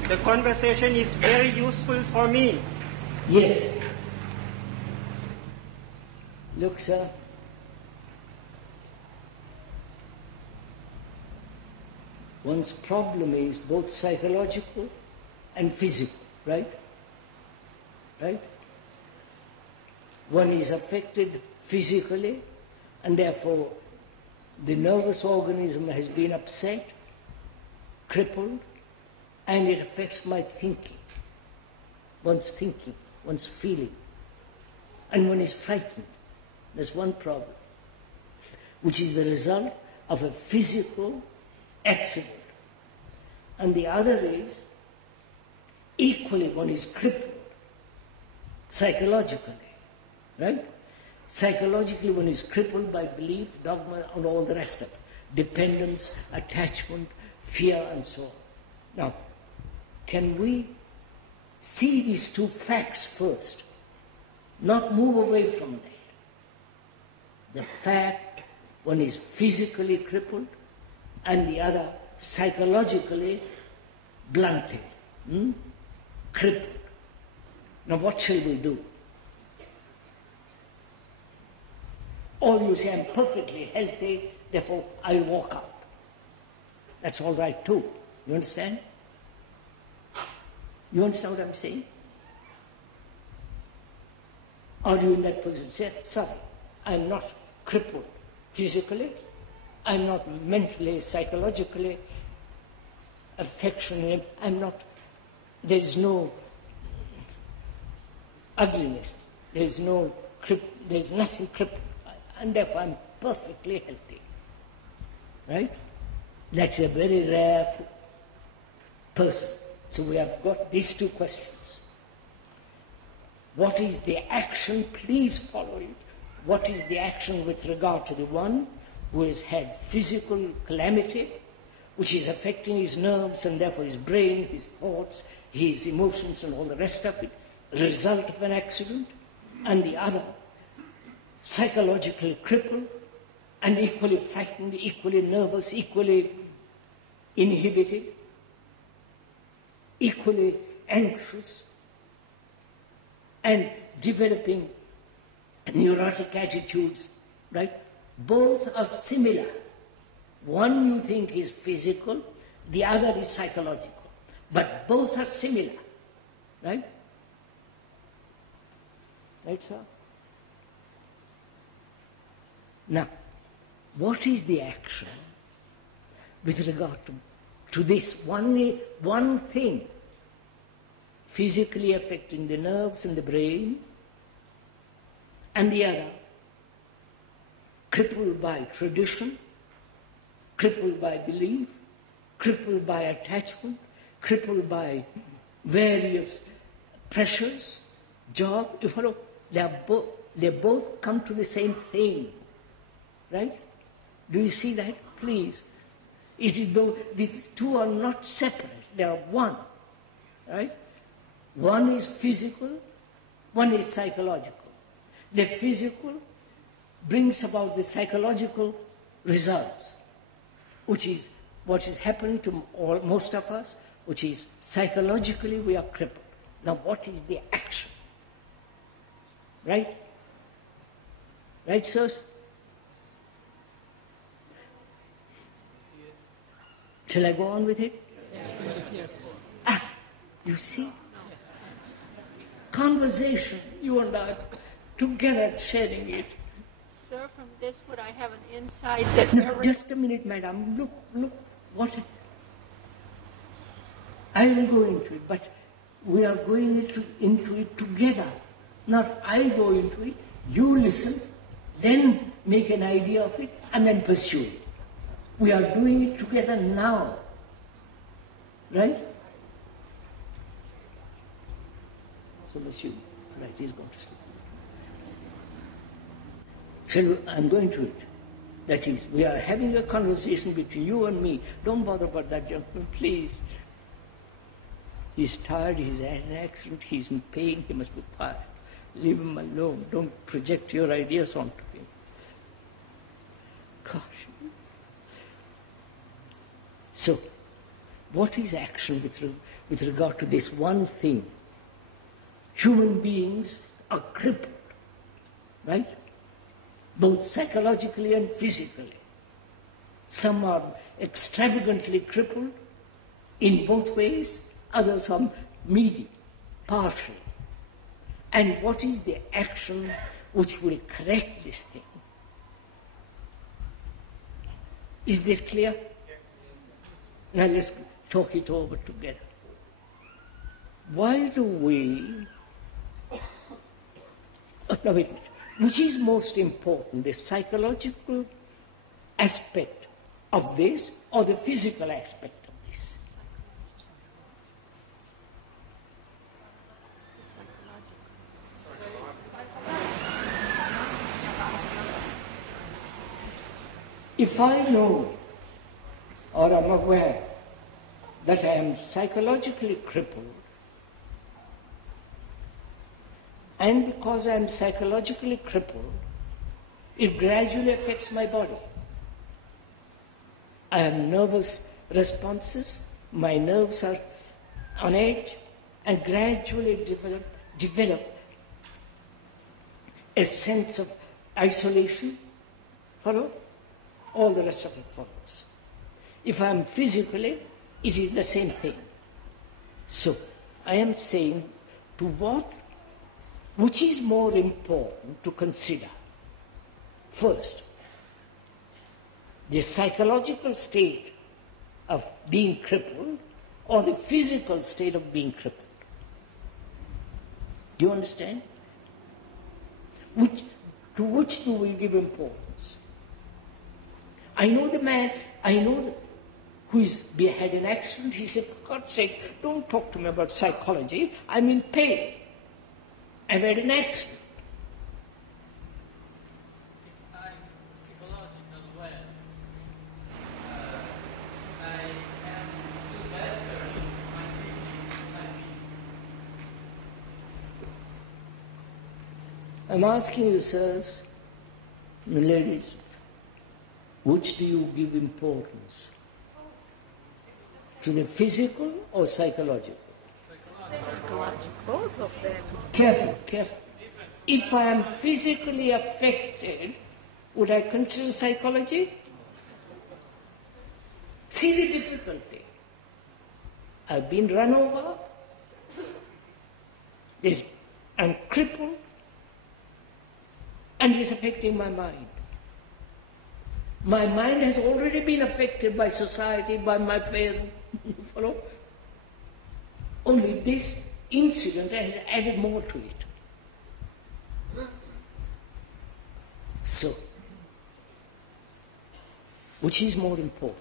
The conversation is very useful for me. Yes. Look, sir, one's problem is both psychological and physical, right? right? One is affected physically, and therefore the nervous organism has been upset, crippled, and it affects my thinking, one's feeling. And one is frightened. There's one problem, which is the result of a physical accident. And the other is, equally one is crippled, psychologically, right? Psychologically one is crippled by belief, dogma, and all the rest of it. Dependence, attachment, fear, and so on. Now, can we see these two facts first? Not move away from that. The fact one is physically crippled and the other psychologically blunted, crippled. Now what shall we do? Or you say, I'm perfectly healthy, therefore I'll walk out. That's all right too. You understand? You understand what I'm saying? Are you in that position? Say, sorry, I'm not crippled physically, I'm not mentally, psychologically, affectionately, there's no ugliness, there's nothing crippled, and therefore I'm perfectly healthy. Right? That's a very rare person. So we have got these two questions. What is the action? Please follow it. What is the action with regard to the one who has had physical calamity, which is affecting his nerves and therefore his brain, his thoughts, his emotions and all the rest of it, the result of an accident, and the other, psychologically crippled and equally frightened, equally nervous, equally inhibited, equally anxious, and developing neurotic attitudes, right? Both are similar. One you think is physical, the other is psychological. But both are similar, right? Right, sir? Now, what is the action with regard to this one thing physically affecting the nerves and the brain, and the other crippled by tradition, crippled by belief, crippled by attachment, crippled by various pressures, job, you follow? They both come to the same thing, right? Do you see that? Please. It is though these two are not separate, they are one, right? One is physical, one is psychological. The physical brings about the psychological results, which is what is happening to most of us, which is psychologically we are crippled. Now what is the action? Right? Right, sirs? Shall I go on with it? Yes. You see? Conversation, you and I, together sharing it. Sir, from this would I have an insight that... No, just a minute, madam. Look, what... I will go into it, but we are going into it together. Not I go into it, you listen, then make an idea of it, and then pursue it. We are doing it together now. Right? So monsieur, right, he's going to sleep. I'm going to it. That is, we are having a conversation between you and me. Don't bother about that gentleman, please. He's tired, he's had an accident, he's in pain, he must be tired. Leave him alone. Don't project your ideas onto him. Gosh. So, what is action with regard to this one thing? Human beings are crippled, right? Both psychologically and physically. Some are extravagantly crippled in both ways, others are medium, partial. and what is the action which will correct this thing. Is this clear? Now let's talk it over together. Why do we... no, wait a minute. Which is most important, the psychological aspect of this or the physical aspect of this? If I know or am aware that I am psychologically crippled, and because I am psychologically crippled, it gradually affects my body. I have nervous responses, my nerves are on edge, and gradually develop a sense of isolation. Follow? All the rest of it follows. If I am physically, it is the same thing. So, I am saying to what? Which is more important to consider? First, the psychological state of being crippled or the physical state of being crippled. Do you understand? To which do we give importance? I know the man, who had an accident. He said, for God's sake, don't talk to me about psychology. I'm in pain. I've had an accident. If I'm psychological well, I am do better in my physics than I'm asking you, sirs and ladies, which do you give importance? To the physical or psychological? Psychological, both of them. Careful, careful. If I am physically affected, would I consider psychology? See the difficulty. I've been run over, I'm crippled, and it's affecting my mind. My mind has already been affected by society, by my faith. You follow? Only this incident has added more to it. So, which is more important?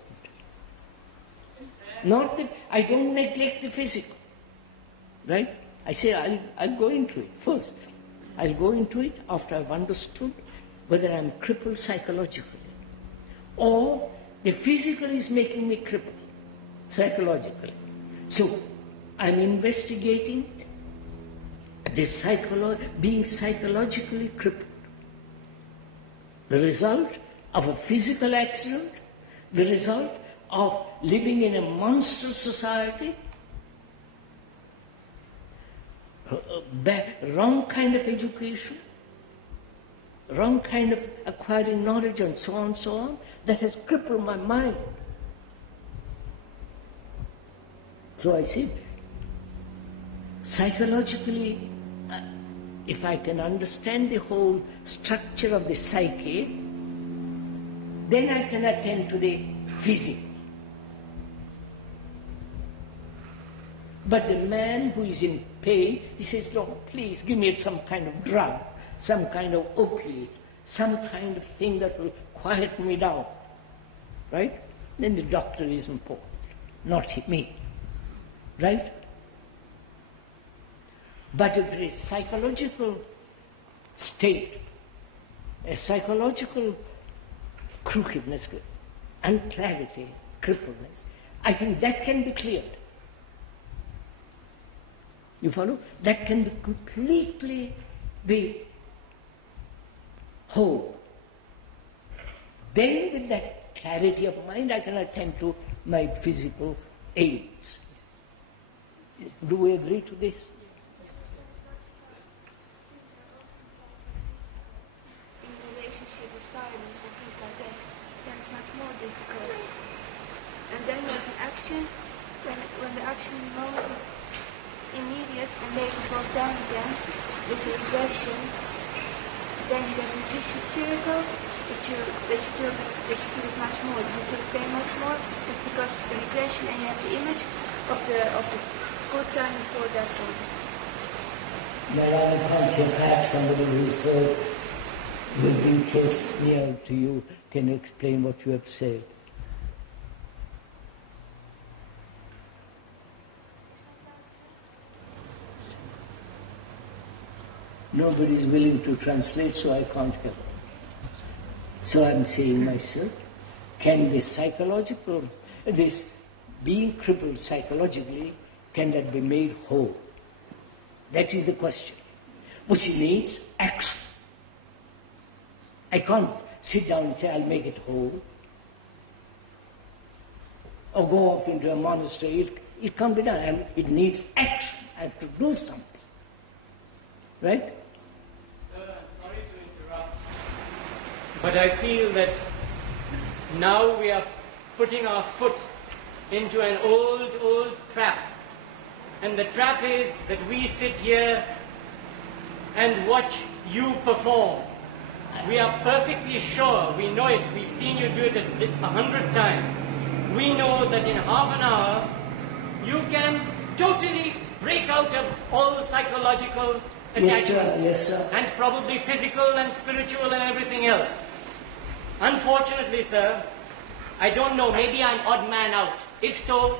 I don't neglect the physical, right? I say I'll go into it first. I'll go into it after I've understood whether I'm crippled psychologically or the physical is making me crippled psychologically. So, I'm investigating being psychologically crippled. The result of a physical accident, the result of living in a monstrous society, wrong kind of education, wrong kind of acquiring knowledge and so on, that has crippled my mind. So I said, psychologically, if I can understand the whole structure of the psyche, then I can attend to the physical. But the man who is in pain, he says, no, please give me some kind of drug, some kind of opiate, some kind of thing that will quiet me down. Right? Then the doctor is important, not me. Right? But if it is psychological state, a psychological crookedness, unclarity, crippledness, I think that can be cleared. You follow? That can be completely be whole. Then with that clarity of mind, I can attend to my physical aids. Do we agree to this? In relationship with violence or things like that is much more difficult. And then when the action moment is immediate and later goes down again, is a regression, then you get a vicious circle that you feel it much more, you feel pain much more, it's because it's the regression and you have the image of the good time before that one. Now, perhaps somebody who's heard will be close near to you can explain what you have said. Nobody is willing to translate, so I can't help. So I'm saying myself, can this psychological, this being crippled psychologically, can that be made whole? That is the question. Which needs action. I can't sit down and say, I'll make it whole. Or go off into a monastery. It can't be done. It needs action. I have to do something. Right? Sorry to interrupt, but I feel that now we are putting our foot into an old trap. And the trap is that we sit here and watch you perform. We are perfectly sure, we know it, we've seen you do it 100 times. We know that in half an hour you can totally break out of all psychological attachment, yes, sir. and probably physical and spiritual and everything else. Unfortunately, sir, I don't know, maybe I'm odd man out. If so,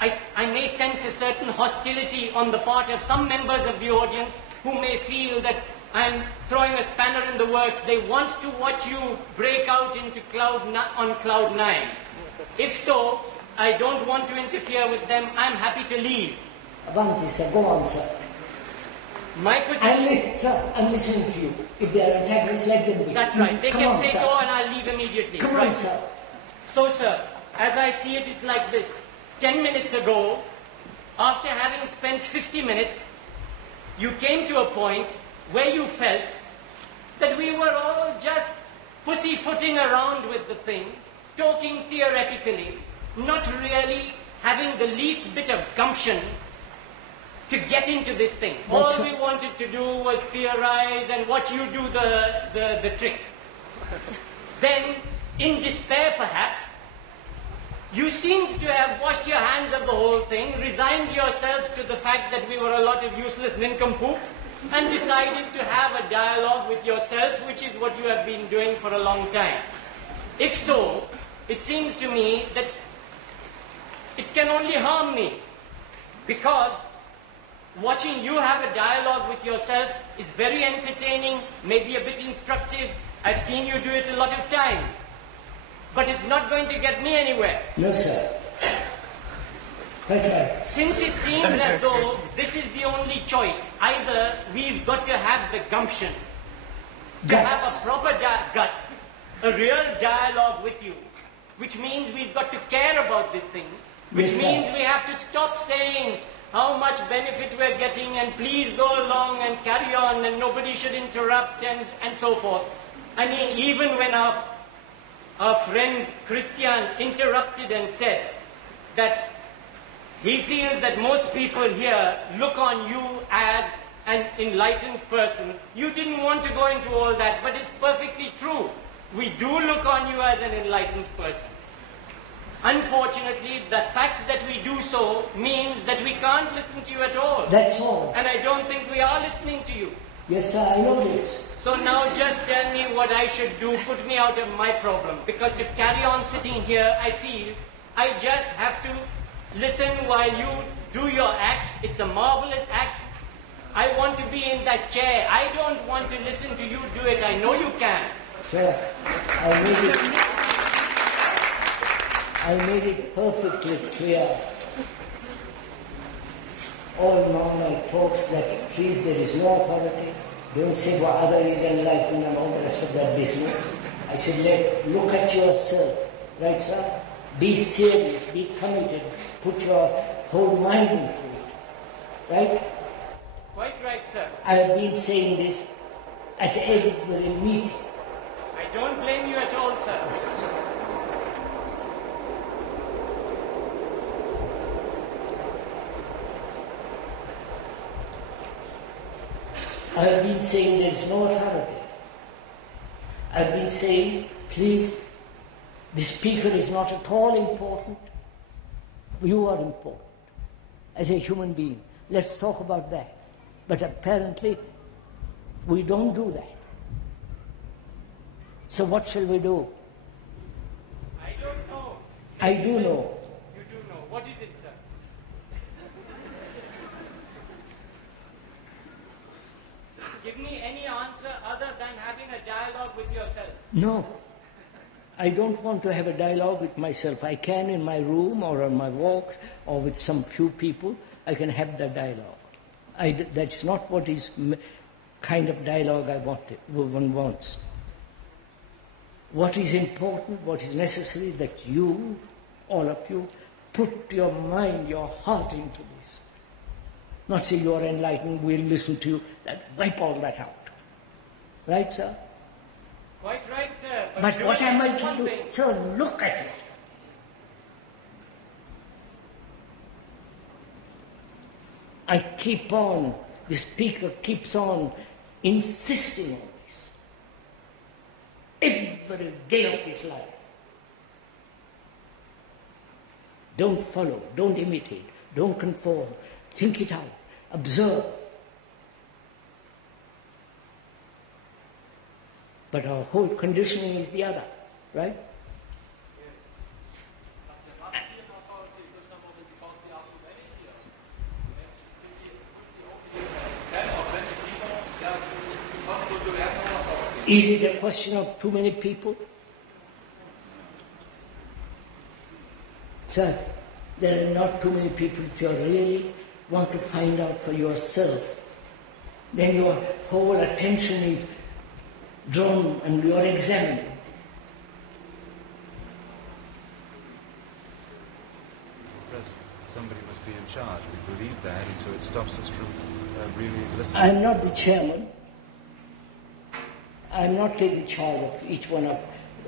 I may sense a certain hostility on the part of some members of the audience who may feel that I'm throwing a spanner in the works. They want to watch you break out into on cloud 9. If so, I don't want to interfere with them. I'm happy to leave. Avanti, sir. Go on, sir. My position... Sir, I'm listening to you. If they are antagonists, let them be. That's right. They can say sir. so and I'll leave immediately. Come on, sir. So, sir, as I see it, it's like this. 10 minutes ago, after having spent 50 minutes, you came to a point where you felt that we were all just pussyfooting around with the thing, talking theoretically, not really having the least bit of gumption to get into this thing. All we wanted to do was theorize and watch you do the trick. Then, in despair perhaps, you seemed to have washed your hands of the whole thing, resigned yourself to the fact that we were a lot of useless nincompoops, and decided to have a dialogue with yourself, which is what you have been doing for a long time. If so, it seems to me that it can only harm me, because watching you have a dialogue with yourself is very entertaining, maybe a bit instructive. I've seen you do it a lot of times. But it's not going to get me anywhere. No, sir. Quite right. Since it seems as though this is the only choice, either we've got to have the gumption to have a proper guts, a real dialogue with you, which means we've got to care about this thing, which means we have to stop saying how much benefit we're getting and please go along and carry on and nobody should interrupt and so forth. I mean, even when our friend Christian interrupted and said that he feels that most people here look on you as an enlightened person. You didn't want to go into all that, but it's perfectly true. We do look on you as an enlightened person. Unfortunately, the fact that we do so means that we can't listen to you at all. That's all. And I don't think we are listening to you. Yes, sir, I know this. So now just tell me what I should do, put me out of my problem. Because to carry on sitting here, I feel I just have to listen while you do your act. It's a marvelous act. I want to be in that chair. I don't want to listen to you do it. I know you can. Sir, I made it perfectly clear. All normal talks that please there is no authority. Don't say what other is enlightened and all the rest of that business. I said, look at yourself, right, sir? Be serious, be committed, put your whole mind into it, right? Quite right, sir. I have been saying this at every meeting. I don't blame you at all, sir. I've been saying there's no authority. I've been saying, please, the speaker is not at all important. You are important as a human being. Let's talk about that. But apparently, we don't do that. So what shall we do? I don't know. I do know. You do know. What is it, sir? Give me any answer other than having a dialogue with yourself. No. I don't want to have a dialogue with myself. I can in my room or on my walks or with some few people, I can have that dialogue. That's not what is kind of dialogue one wants. What is important, what is necessary, that you, all of you, put your mind, your heart into this. Not say you are enlightened, we'll listen to you, wipe all that out. Right, sir? Quite right, sir. But what am I to do? Sir, look at it. I keep on, the speaker keeps on insisting on this. Every day of his life. Don't follow, don't imitate, don't conform. Think it out, observe. But our whole conditioning is the other, right? Is it a question of too many people? Sir, there are not too many people. If you really want to find out for yourself, then your whole attention is drawn and you are examining. Somebody must be in charge. We believe that, and so it stops us from really listening. I'm not the chairman. I'm not taking charge of each one of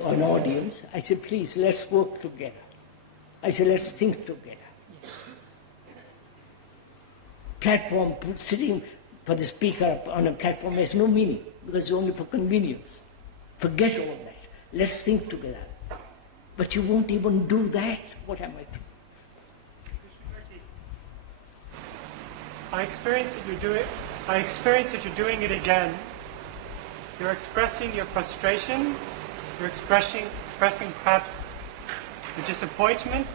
an audience. I say, please, let's work together. I say, let's think together. Platform, sitting for the speaker on a platform has no meaning, because it's only for convenience. Forget all that. Let's think together. But you won't even do that. What am I doing? I experience that you do it. I experience that you're doing it again. You're expressing your frustration. You're expressing perhaps the disappointment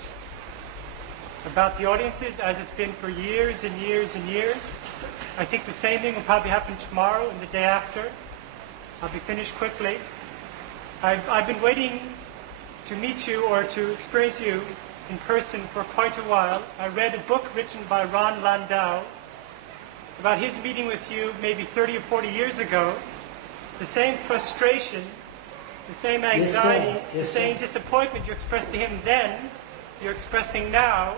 about the audiences, as it's been for years and years and years. I think the same thing will probably happen tomorrow and the day after. I'll be finished quickly. I've been waiting to meet you or to experience you in person for quite a while. I read a book written by Ron Landau about his meeting with you maybe 30 or 40 years ago. The same frustration, the same anxiety, the same disappointment you expressed to him then, you're expressing now.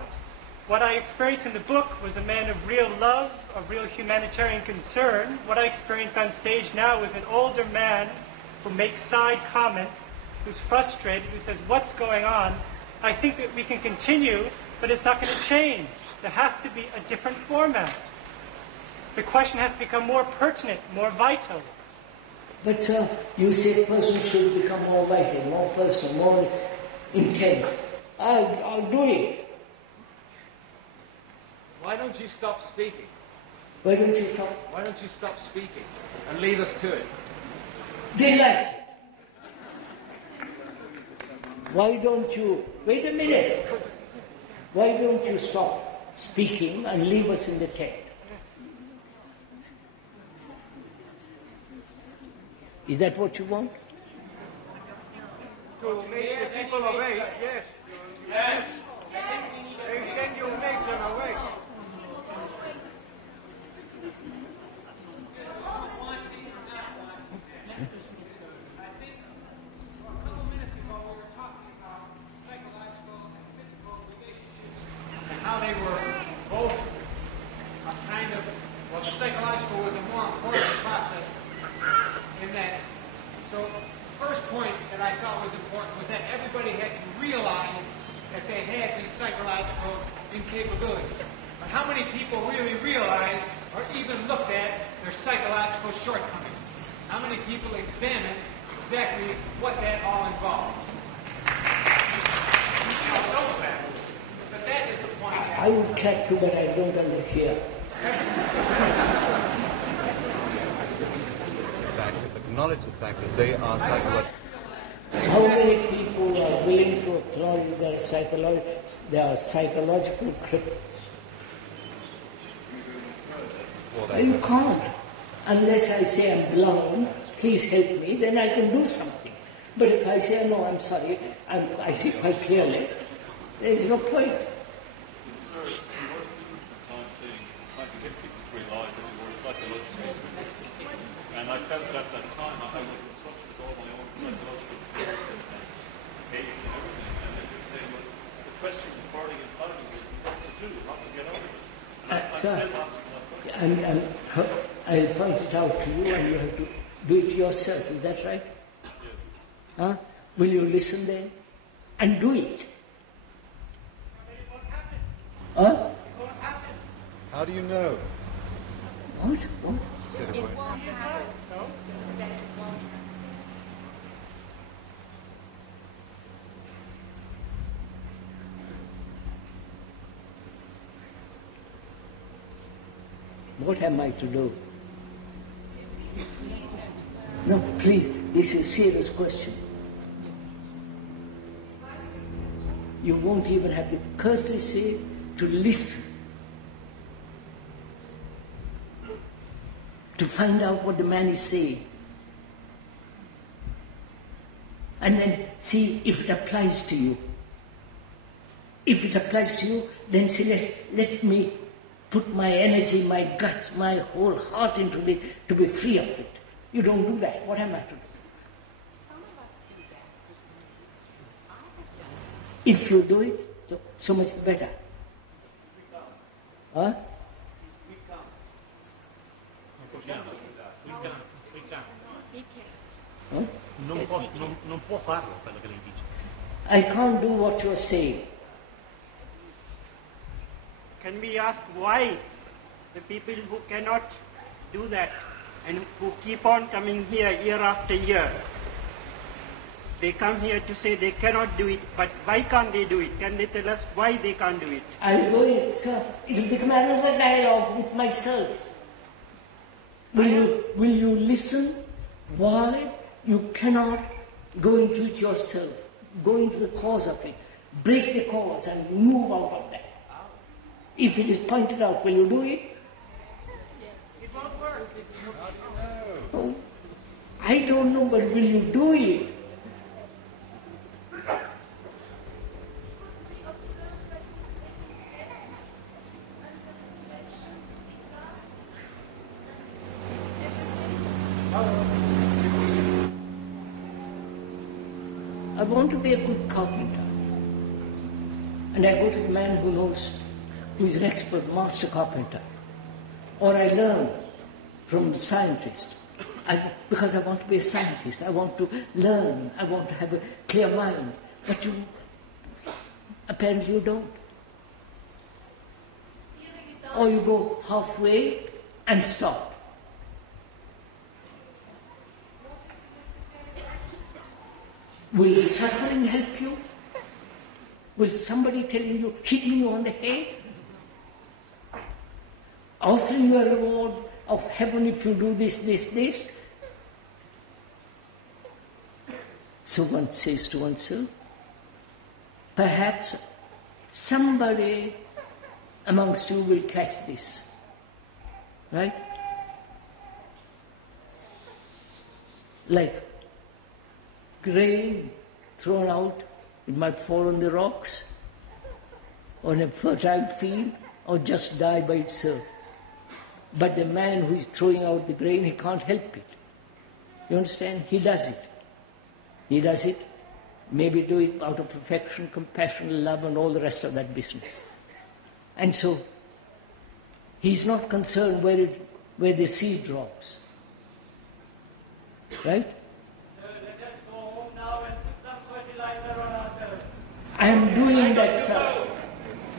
What I experienced in the book was a man of real love, of real humanitarian concern. What I experience on stage now is an older man who makes side comments, who's frustrated, who says, what's going on? I think that we can continue, but it's not going to change. There has to be a different format. The question has to become more pertinent, more vital. But you say a person should become more vital, more personal, more intense. I'll do it. Why don't you stop speaking? Why don't you stop? Why don't you stop speaking and leave us to it? Delight. Why don't you, wait a minute. Why don't you stop speaking and leave us in the tent? Is that what you want? To make the people awake, yes. Yes. Then you make them awake. And how they were both a kind of, well, the psychological was a more important process in that. So the first point that I thought was important was that everybody had to realize that they had these psychological incapabilities. But how many people really realize, or even looked at their psychological shortcomings? How many people examine exactly what that all involves? You don't know that, but that is the point. I will track you, but I don't understand. Acknowledge the fact that they are psychological. How many people are willing to acknowledge they are psychological cripples? You can't. Unless I say I'm blind, please help me, then I can do something. But if I say, no, I'm sorry, I see quite clearly, there is no point. And I felt that at that time I was in touch with all my own psychological feelings and hate and everything. And they were saying, well, the question burning inside of me is what to do, how to get over it. And I'm still asking that question. And I'll point it out to you, and you have to do it yourself. Is that right? Yes. Huh? Will you listen then? And do it. Huh? How do you know? What? It won't happen. What am I to do? No, please, this is a serious question. You won't even have the courtesy to listen, to find out what the man is saying, and then see if it applies to you. If it applies to you, then say, let me put my energy, my guts, my whole heart into it to be free of it. You don't do that. What am I to do? If you do it, so much the better. Huh? Huh? Non può farlo quello che lei dice. I can't do what you're saying. Can we ask why the people who cannot do that and who keep on coming here year after year, they come here to say they cannot do it, but why can't they do it? Can they tell us why they can't do it? I'll go in, sir. It'll become another dialogue with myself. Will you listen why you cannot go into it yourself? Go into the cause of it. Break the cause and move out of that. If it is pointed out, will you do it? It won't work. Oh, I don't know, but will you do it? I want to be a good carpenter. And I go to the man who knows, who is an expert master carpenter. Or I learn from the scientist. Because I want to be a scientist. I want to learn. I want to have a clear mind. But apparently you don't. Or you go halfway and stop. Will suffering help you? Will somebody telling you, hitting you on the head? Offering you a reward of heaven if you do this, this, this? So one says to oneself, perhaps somebody amongst you will catch this. Right? Like grain thrown out, it might fall on the rocks, on a fertile field, or just die by itself. But the man who is throwing out the grain, he can't help it. You understand? He does it. He does it, maybe do it out of affection, compassion, love, and all the rest of that business. And so, he's not concerned where the seed drops. Right? I am doing that, sir.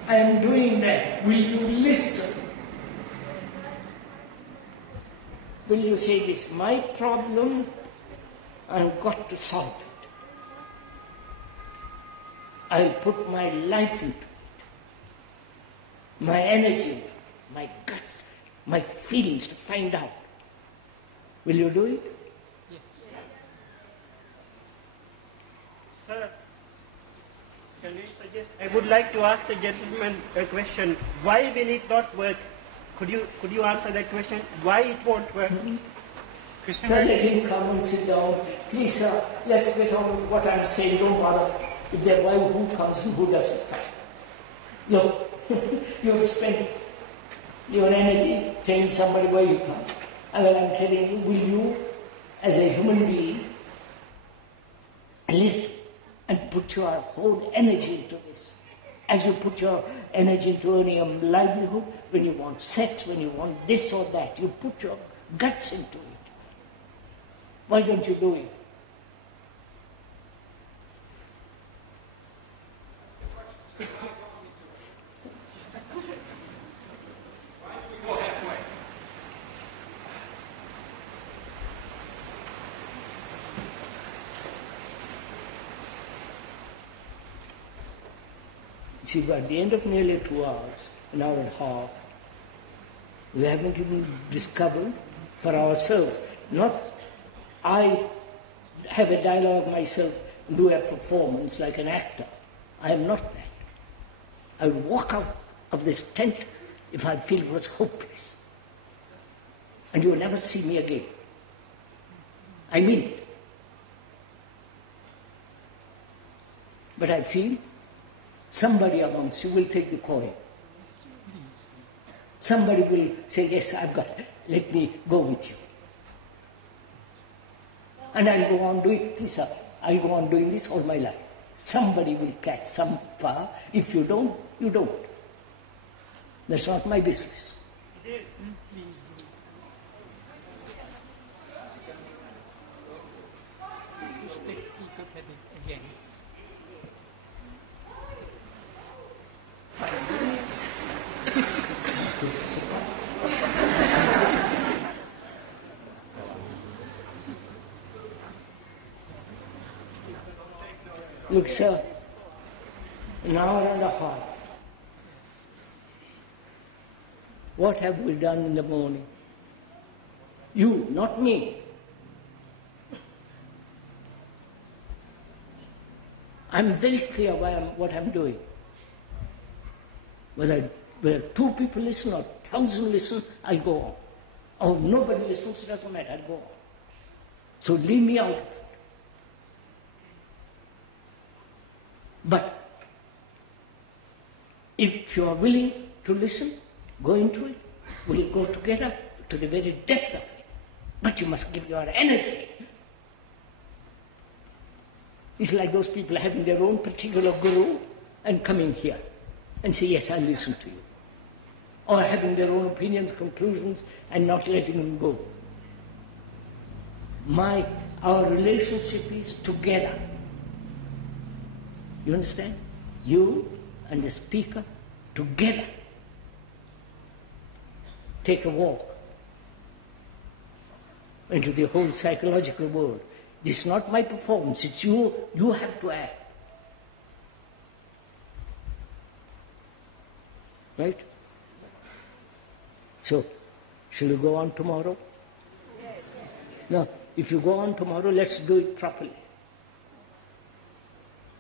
I am doing that. Will you listen? will you say, this is my problem, I've got to solve it. I'll put my life into it, my energy, my guts, my feelings to find out. Will you do it? Yes. Sir, can we suggest? I would like to ask the gentleman a question. Why will it not work? Could you answer that question? Why it won't work? So let him come and sit down. Please, sir, let's get on with what I'm saying. Don't bother if their wife who comes and who doesn't come. No, you've spent your energy telling somebody why you come. And when I'm telling you, will you, as a human being, listen and put your whole energy into this? As you put your energy into earning a livelihood, when you want sex, when you want this or that, you put your guts into it. Why don't you do it? See, by the end of nearly 2 hours, an hour and a half, we haven't even discovered for ourselves. Not I have a dialogue myself and do a performance like an actor. I am not that. I would walk out of this tent if I feel it was hopeless. And you will never see me again. I mean it. But I feel somebody amongst you will take the coin. Somebody will say, yes, I've got it. Let me go with you. And I'll go on doing this. I'll go on doing this all my life. Somebody will catch some far. If you don't, you don't. That's not my business. It is. Look, sir, an hour and a half. What have we done in the morning? You, not me. I'm very clear what I'm doing. Whether 2 people listen or 1,000 listen, I'll go on. Or nobody listens, it doesn't matter, I'll go on. So leave me out of it. But if you are willing to listen, go into it. We'll go together to the very depth of it. But you must give your energy. It's like those people having their own particular guru and coming here and say, yes, I'll listen to you. Or having their own opinions, conclusions, and not letting them go. Our relationship is together. You understand? You and the speaker together. Take a walk into the whole psychological world. This is not my performance, it's you. You have to act. Right? So, shall we go on tomorrow? No, if you go on tomorrow, let's do it properly.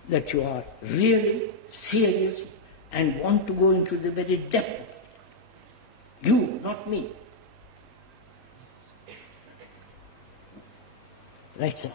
That you are really serious and want to go into the very depth of it. You, not me. Right, sir?